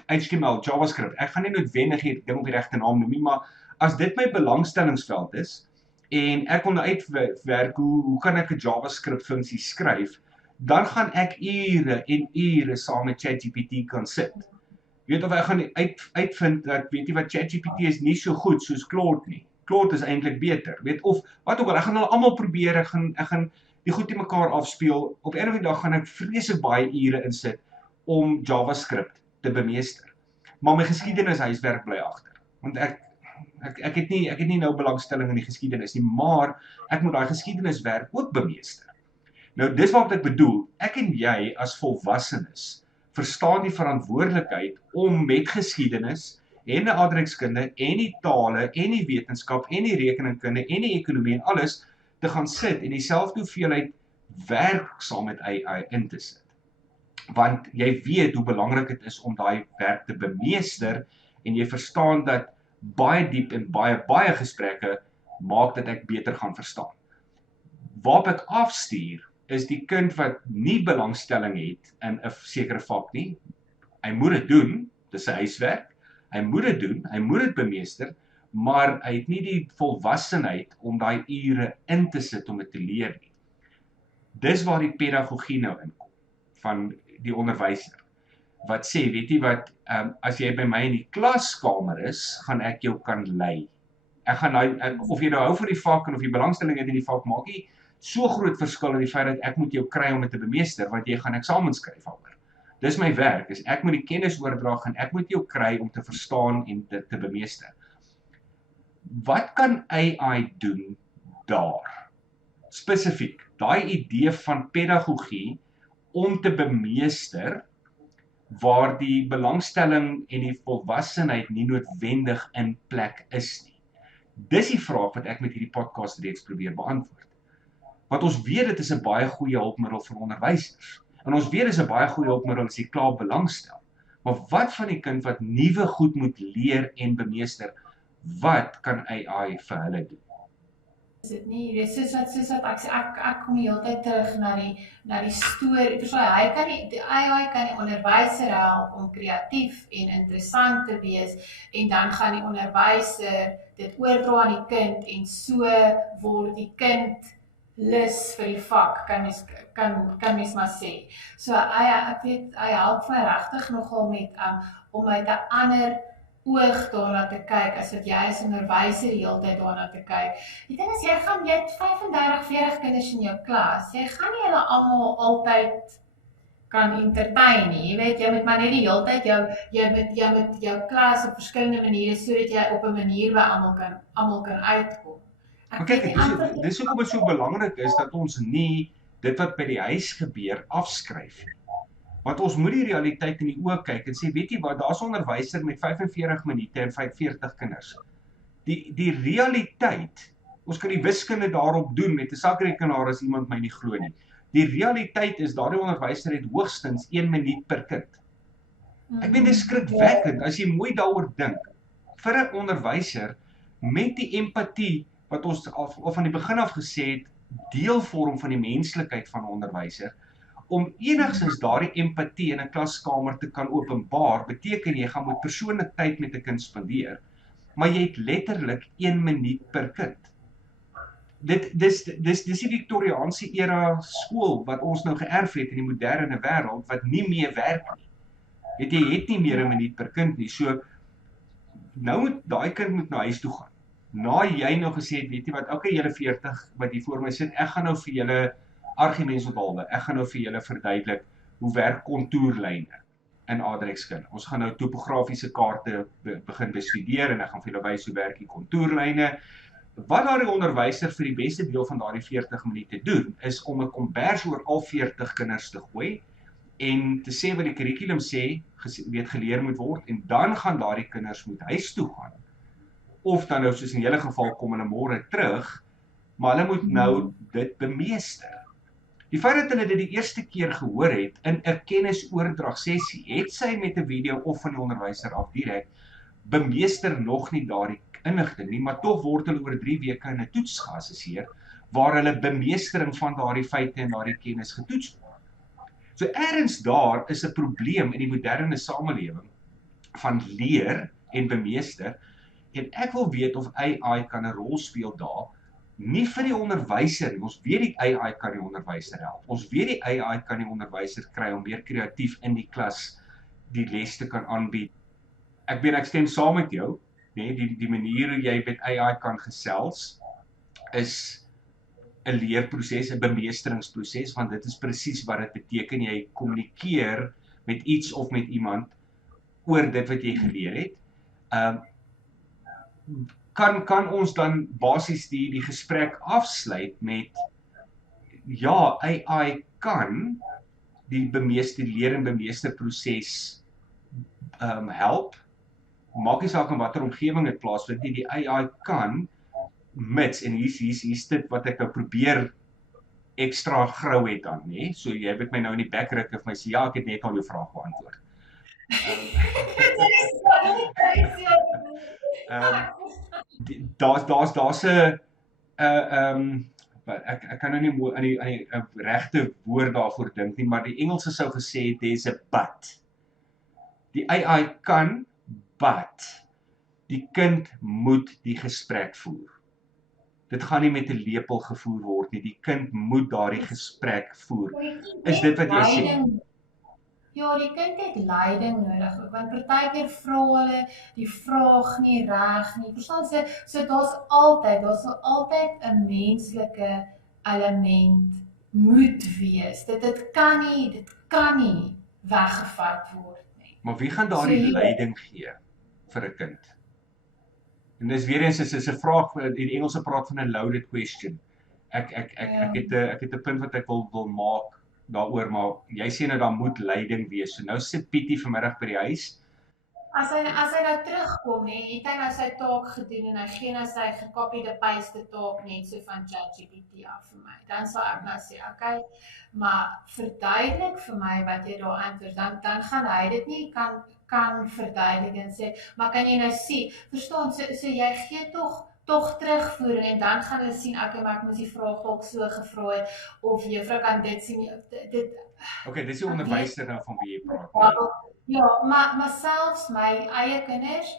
HTML, JavaScript. Ek gaan nie noodwendig die ding op die regte naam noem nie, maar as dit my belangstellingsveld is en ek wil nou uitwerk hoe kan ek 'n JavaScript funksie skryf, dan gaan ek ure en ure saam met ChatGPT kan sit. Weet of ek gaan uitvind dat weet jy wat ChatGPT is nie so goed soos Claude nie. Claude is eintlik beter. Weet of wat ook al, ek gaan hulle almal probeer, ek gaan die goed te mekaar afspeel. Op 'n of ander dag gaan ek vreeslik baie ure insit om JavaScript te bemeester. Maar my geskiedenis huiswerk bly agter. Want ek het nie nou belangstelling in die geskiedenis nie, maar ek moet daai geskiedeniswerk ook bemeester. Nou dis wat ek bedoel. Ek en jy as volwassenes verstaan die verantwoordelikheid om met geskiedenis en 'n aardrykskunde en die tale en die wetenskap en die rekeningkunde en die ekonomie en alles te gaan sit en dieselfde hoeveelheid werk saam met AI in te sit. Want jy weet hoe belangrik dit is om daai werk te bemeester en jy verstaan dat baie diep en baie gesprekke maak dat ek beter gaan verstaan. Waarop ek afstuur is die kind wat nie belangstelling het in 'n sekere vak nie. Hy moet dit doen, dis sy huiswerk. Hy moet dit doen, hy moet dit bemeester, maar hy het nie die volwassenheid om daai ure in te sit om dit te leer nie. Dis waar die pedagogie nou inkom van die onderwyser. Wat sê, weet jy wat, as jy by my in die klaskamer is, gaan ek jou kan lei. Ek gaan of jy nou hou van die vak en of jy belangstelling het in die vak, maak nie so groot verskil in die feit dat ek moet jou kry om dit te bemeester, want jy gaan eksamens skryf daaroor. Dis my werk, is ek moet die kennis oordra en ek moet jou kry om te verstaan en dit te bemeester. Wat kan AI doen daar? Spesifiek, daai idee van pedagogie om te bemeester waar die belangstelling en die volwassenheid nie noodwendig in plek is nie. Dis die vraag wat ek met hierdie podcast reeks probeer beantwoord. Want ons weet dit is 'n baie goeie hulpmiddel vir onderwysers. En ons weet dit is 'n baie goeie hulpmiddel as jy klaar belangstel. Maar wat van die kind wat nuwe goed moet leer en bemeester, wat kan AI vir hulle doen? Is dit nie, dis soos wat ek kom die hele tyd terug na die storie. Verstaan, die AI kan die onderwyser help om kreatief en interessant te wees en dan gaan die onderwyser dit oordra aan die kind en so word die kind lus vir die vak, kan mens maar sê. So ek weet, hy help my regtig nogal met om uit 'n ander oog daarna te kyk, as wat jy as onderwyser die hele tyd daarna te kyk. Die ding is, jy het 35, 40 kinders in jou klas, jy gaan nie hulle almal altyd kan entertain nie, jy weet, jy moet maar net die hele tyd jy moet jou klas op verskillende maniere, sodat jy op 'n manier by almal kan uitkom. Maar kyk, dis hoekom dit so belangrik is dat ons nie dit wat by die huis gebeur afskryf nie. Want ons moet die realiteit in die oë kyk en sê, weet jy wat, daar's 'n onderwyser met 45 minute en 40 kinders. Die realiteit, ons kan die wiskunde daarop doen met 'n sakrekenaar as iemand my nie glo nie. Die realiteit is daardie onderwyser het hoogstens 1 minuut per kind. Ek meen dis skrikwekkend as jy mooi daaroor dink. Vir 'n onderwyser met die empatie wat ons al van die begin af gesê het, deel vorm van die menslikheid van 'n onderwyser, om enigstens daardie empatie in 'n klaskamer te kan openbaar, beteken jy gaan met persoonlike tyd met 'n kind spandeer. maar jy het letterlik 1 minuut per kind. Dis die Victoriaanse era skool wat ons nou geërf het in die moderne wêreld wat nie meer werk nie. Jy het nie meer 'n minuut per kind nie. So nou moet daai kind moet na huis toe gaan. Na jy nou gesê het, weet jy wat, okay, julle 40 wat hier voor my sit, ek gaan nou vir julle argumente onthaalwe. Ek gaan nou vir julle verduidelik hoe werk kontourlyne in aardrykskunde. Ons gaan nou topografiese kaarte begin bestudeer en ek gaan vir julle wys hoe werk die kontourlyne. Wat daardie onderwyser vir die beste deel van daardie 40 minute doen, is om 'n kombers oor al 40 kinders te gooi en te sê wat die kurrikulum sê, geleer moet word, en dan gaan daardie kinders moet huis toe gaan. Of dan nou, soos in julle geval, kom hulle môre terug, maar hulle moet nou dit bemeester. Die feit dat hulle dit die eerste keer gehoor het in 'n kennisoordragsessie, het sy met 'n video of van die onderwyser af direk, bemeester nog nie daardie inligting nie, maar tog word hulle oor 3 weke in 'n toets geassesseer, waar hulle bemeestering van daardie feite en daardie kennis getoets word. So ergens daar is 'n probleem in die moderne samelewing van leer en bemeester, en ek wil weet of AI kan 'n rol speel daar, nie vir die onderwyser nie. Ons weet die AI kan die onderwyser help. Ons weet die AI kan die onderwyser kry om meer kreatief in die klas die les te kan aanbied. Ek stem saam met jou, nee, die manier hoe jy met AI kan gesels is 'n leerproses, 'n bemeesteringsproses, want dit is presies wat dit beteken. Jy kommunikeer met iets of met iemand oor dit wat jy geleer het. Kan ons dan basies die gesprek afsluit met, ja, AI kan die leer- en bemeesterproses help, maak nie saak in watter omgewing dit plaasvind nie, die AI kan, mits, en hier's dit wat ek nou probeer ekstra grou het aan, nee? So jy het my nou in die bek ruk of my sê, ja, ek het net al jou vraag beantwoord. Daar's 'n ek kan nou nie aan die regte woord daarvoor dink nie, maar die Engelse sou gesê het, there's a but. Die AI kan, but die kind moet die gesprek voer. Dit gaan nie met 'n lepel gevoer word nie. Die kind moet daardie gesprek voer. Is dit wat jy sê? Ja, die kind het leiding nodig, want partykeer vra hulle die vraag nie reg nie. Verstaan jy? So daar's altyd 'n menslike element moet wees. Dit kan nie weggevat word nie. Maar wie gaan daardie leiding gee vir 'n kind? En dis weer eens is 'n vraag, die Engelse praat van 'n loaded question. Ek het 'n punt wat ek wil maak daaroor, maar jy sê nou daar moet leiding wees. So nou sit Pietie vanmiddag by die huis. As hy nou terugkom, het hy nou sy taak gedoen en hy gee nou sy gekopieerde paste taak net so van ChatGPT af vir my. Dan sal ek nou sê, okay, maar verduidelik vir my wat jy daar antwoord. Dan gaan hy dit nie kan verduidelik en sê, maar kan jy nou sien, verstaan, so jy gee tog terugvoering en dan gaan hulle sien, okay, maar ek moes die vraag dalk so gevra het, of juffrou kan dit sien, Okay, dis die onderwyser nou van wie jy praat. Ja, maar selfs my eie kinders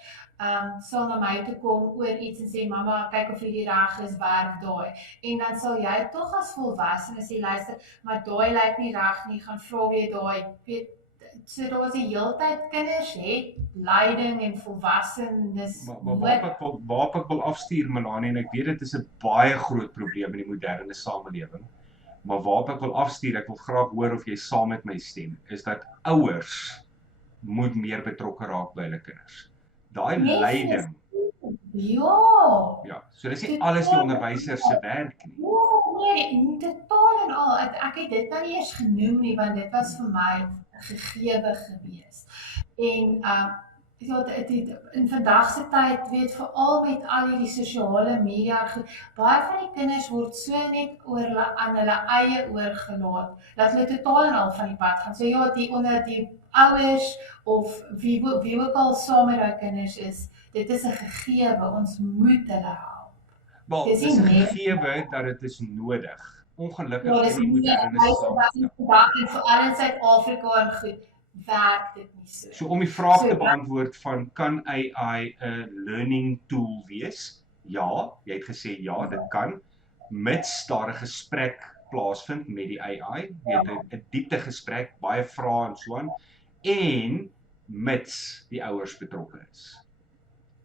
sal na my toe kom oor iets en sê, mamma, kyk of hierdie reg is, werk daai. En dan sal jy tog as volwassene sê, luister, maar daai lyk nie reg nie, gaan vra weer daai. So daar is die heeltyd kinders het leiding en volwassenes. Maar waar ek wil afstuur, Melanie, en ek weet dit is 'n baie groot probleem in die moderne samelewing. Maar waar ek wil afstuur, ek wil graag hoor of jy saam met my stem, is dat ouers moet meer betrokke raak by hulle kinders. Daai leiding. Ja, so dis nie alles die onderwyser se werk nie. Nee, totaal en al. Ek het dit nou nie eers genoem nie, want dit was vir my gegewe gewees. En in vandag se tyd, weet, veral met al hierdie sosiale media, baie van die kinders word so net aan hulle eie oorgelaat, dat hulle totaal en al van die pad gaan. So ja, onder die ouers of wie ook al saam met daai kinders is, dit is 'n gegewe, ons moet hulle help. Wel, dit is 'n gegewe dat dit is nodig. Ongelukkig in die moderne samelewing. En veral in Suid-Afrika en goed. werk dit nie so. So om die vraag So te dat- beantwoord van kan AI 'n learning tool wees? Ja, jy het gesê ja, dit kan, mits daar 'n gesprek plaasvind met die AI, weet 'n diepte gesprek, baie vrae en so aan, en mits die ouers betrokke is.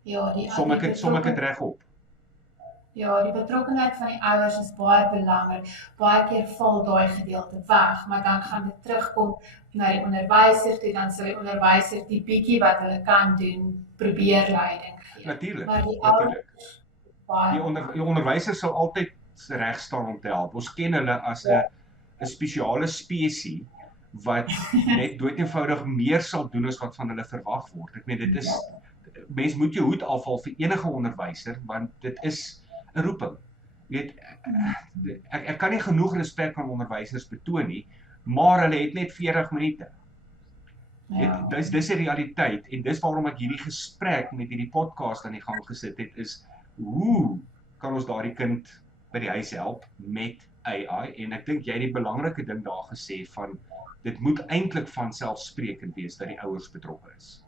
Ja, Som ek dit reg op? Ja, die betrokkenheid van die ouers is baie belangrik. Baie keer val daai gedeelte weg, maar dan gaan dit terugkom na die onderwyser toe, dan sal die onderwyser die bietjie wat hulle kan doen, probeer leiding gee. Natuurlik, Maar die natuurlik. ouers baie Die onderwyser sal altyd reg staan om te help. Ons ken hulle as 'n spesiale spesies wat net doeteenvoudig meer sal doen as wat van hulle verwag word. Ek meen dit is mens moet jou hoed afhaal vir enige onderwyser want dit is 'n roeping. Weet ek kan nie genoeg respek aan onderwysers betoon nie, maar hulle het net 40 minute. Ja. Dis 'n realiteit en dis waarom ek hierdie gesprek met hierdie podcast aan die gang gesit het is hoe kan ons daardie kind by die huis help met AI en ek dink jy het die belangrike ding daar gesê van dit moet eintlik van selfsprekend wees dat die ouers betrokke is.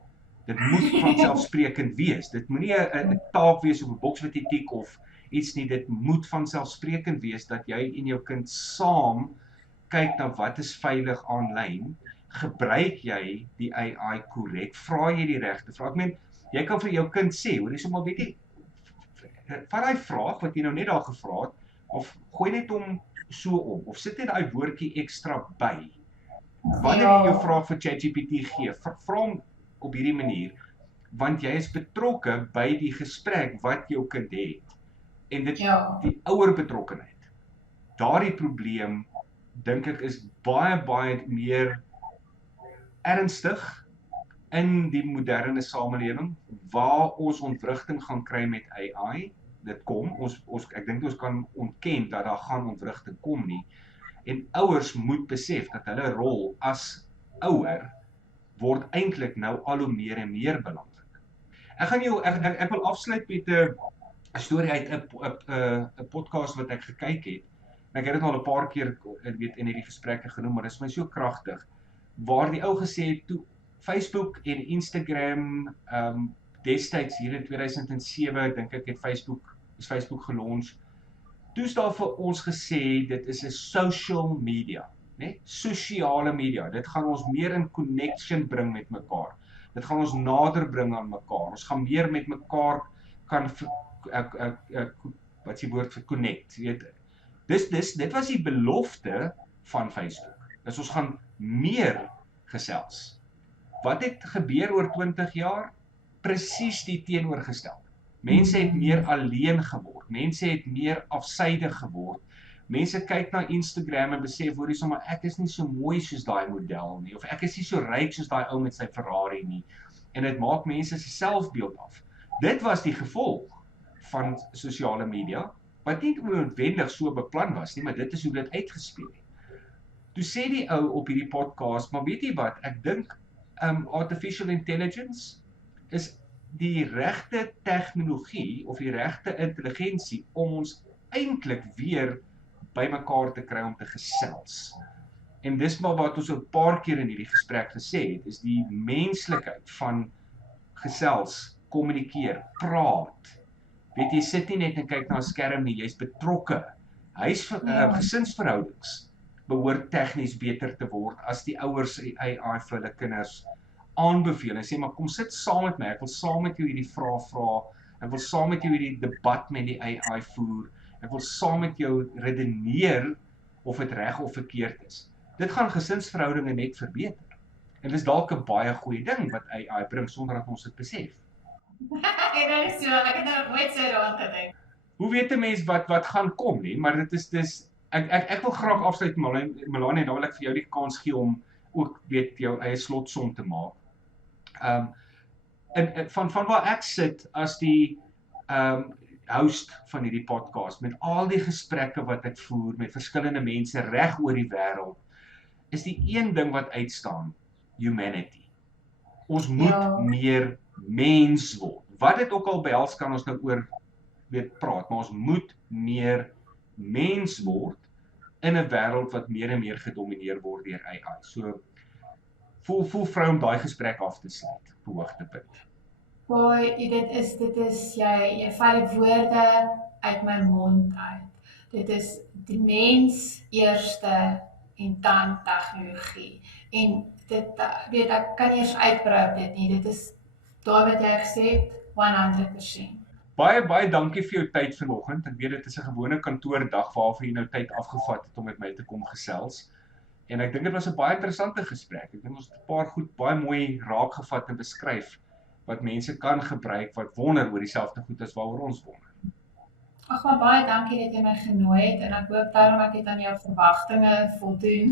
Dit moet van selfsprekend wees. Dit moenie 'n taak wees of 'n boks wat jy tik of iets nie. Dit moet van selfsprekend wees dat jy en jou kind saam kyk na wat is veilig aanlyn. Gebruik jy die AI korrek? Vra jy die regte vrae? Ek meen, jy kan vir jou kind sê, hoor jy sommer weet jy, vat daai vraag wat jy nou net daar gevra het of gooi net hom so om of sit net daai woordjie ekstra by. Wanneer jy jou vraag vir ChatGPT gee, vra hom op hierdie manier, want jy is betrokke by die gesprek wat jou kind het. En dit die ouer betrokkenheid. Daardie probleem dink ek is baie meer ernstig in die moderne samelewing waar ons ontwrigting gaan kry met AI. Dit kom, ek dink ons kan ontken dat daar gaan ontwrigting kom nie. En ouers moet besef dat hulle rol as ouer word eintlik nou al hoe meer en meer belangrik. Ek wil afsluit met 'n storie uit 'n podcast wat ek gekyk het. Ek het dit al 'n paar keer weet in hierdie gesprekke genoem, maar dit is my so kragtig. Waar die ou gesê het toe Facebook en Instagram destyds hier in 2007 dink ek het Facebook gelons. Toe is daar vir ons gesê dit is 'n social media, né? Sosiale media. Dit gaan ons meer in connection bring met mekaar. Dit gaan ons nader bring aan mekaar. Ons gaan meer met mekaar kan wat is die woord vir connect, weet. Dit was die belofte van Facebook. Dus ons gaan meer gesels. Wat het gebeur oor 20 jaar? Presies die teenoorgestelde. Mense het meer alleen geword. Mense het meer afsydig geword. Mense kyk na Instagram en besef hoor hierso maar ek is nie so mooi soos daai model nie of ek is nie so ryk soos daai ou met sy Ferrari nie. En dit maak mense se selfbeeld af. Dit was die gevolg van sosiale media wat nie noodwendig so beplan was nie, maar dit is hoe dit uitgespeel het. Toe sê die ou op hierdie podcast, maar weet jy wat, ek dink artificial intelligence is die regte tegnologie of die regte intelligensie om ons eintlik weer by mekaar te kry om te gesels. En dis maar wat ons 'n paar keer in hierdie gesprek gesê het, is die menslikheid van gesels, kommunikeer, praat. Weet jy, sit nie net en kyk na 'n skerm nie, jy's betrokke. Gesinsverhoudings behoort tegnies beter te word as die ouers AI vir hulle kinders aanbeveel en sê maar kom sit saam met my, ek wil saam met jou hierdie vrae vra, ek wil saam met jou hierdie debat met die AI voer, ek wil saam met jou redeneer of dit reg of verkeerd is. Dit gaan gesinsverhoudinge net verbeter. En dis dalk 'n baie goeie ding wat AI bring sonder dat ons dit besef. Ek het nou nooit so daaraan gedink. Hoe weet 'n mens wat gaan kom nie, maar dit is ek wil graag afsluit Melanie, en dan wil ek vir jou die kans gee om ook weet jou eie slotsom te maak. Van waar ek sit as die host van hierdie podcast met al die gesprekke wat ek voer met verskillende mense reg oor die wêreld, is die een ding wat uitstaan, humanity. Ons moet meer mens word. Wat dit ook al behels kan ons nou oor weet praat, maar ons moet meer mens word in 'n wêreld wat meer en meer gedomeineer word deur AI. So voel vrou om daai gesprek af te sluit op hoogtepunt. Boy, dit is jy vat die woorde uit my mond uit. Dit is die mens eerste en dan tegnologie. En dit weet ek kan nie eens uitbrei op dit nie. Dit is daar wat jy gesê het, 100%. Baie dankie vir jou tyd vanoggend. Ek weet dit is 'n gewone kantoordag waarvoor jy nou tyd afgevat het om met my te kom gesels. En ek dink dit was 'n baie interessante gesprek. Ek dink ons het 'n paar goed baie mooi raakgevat en beskryf wat mense kan gebruik wat wonder oor dieselfde goed as waaroor ons wonder. Ag, maar baie dankie dat jy my genooi het en ek hoop daarom ek het aan jou verwagtinge voldoen.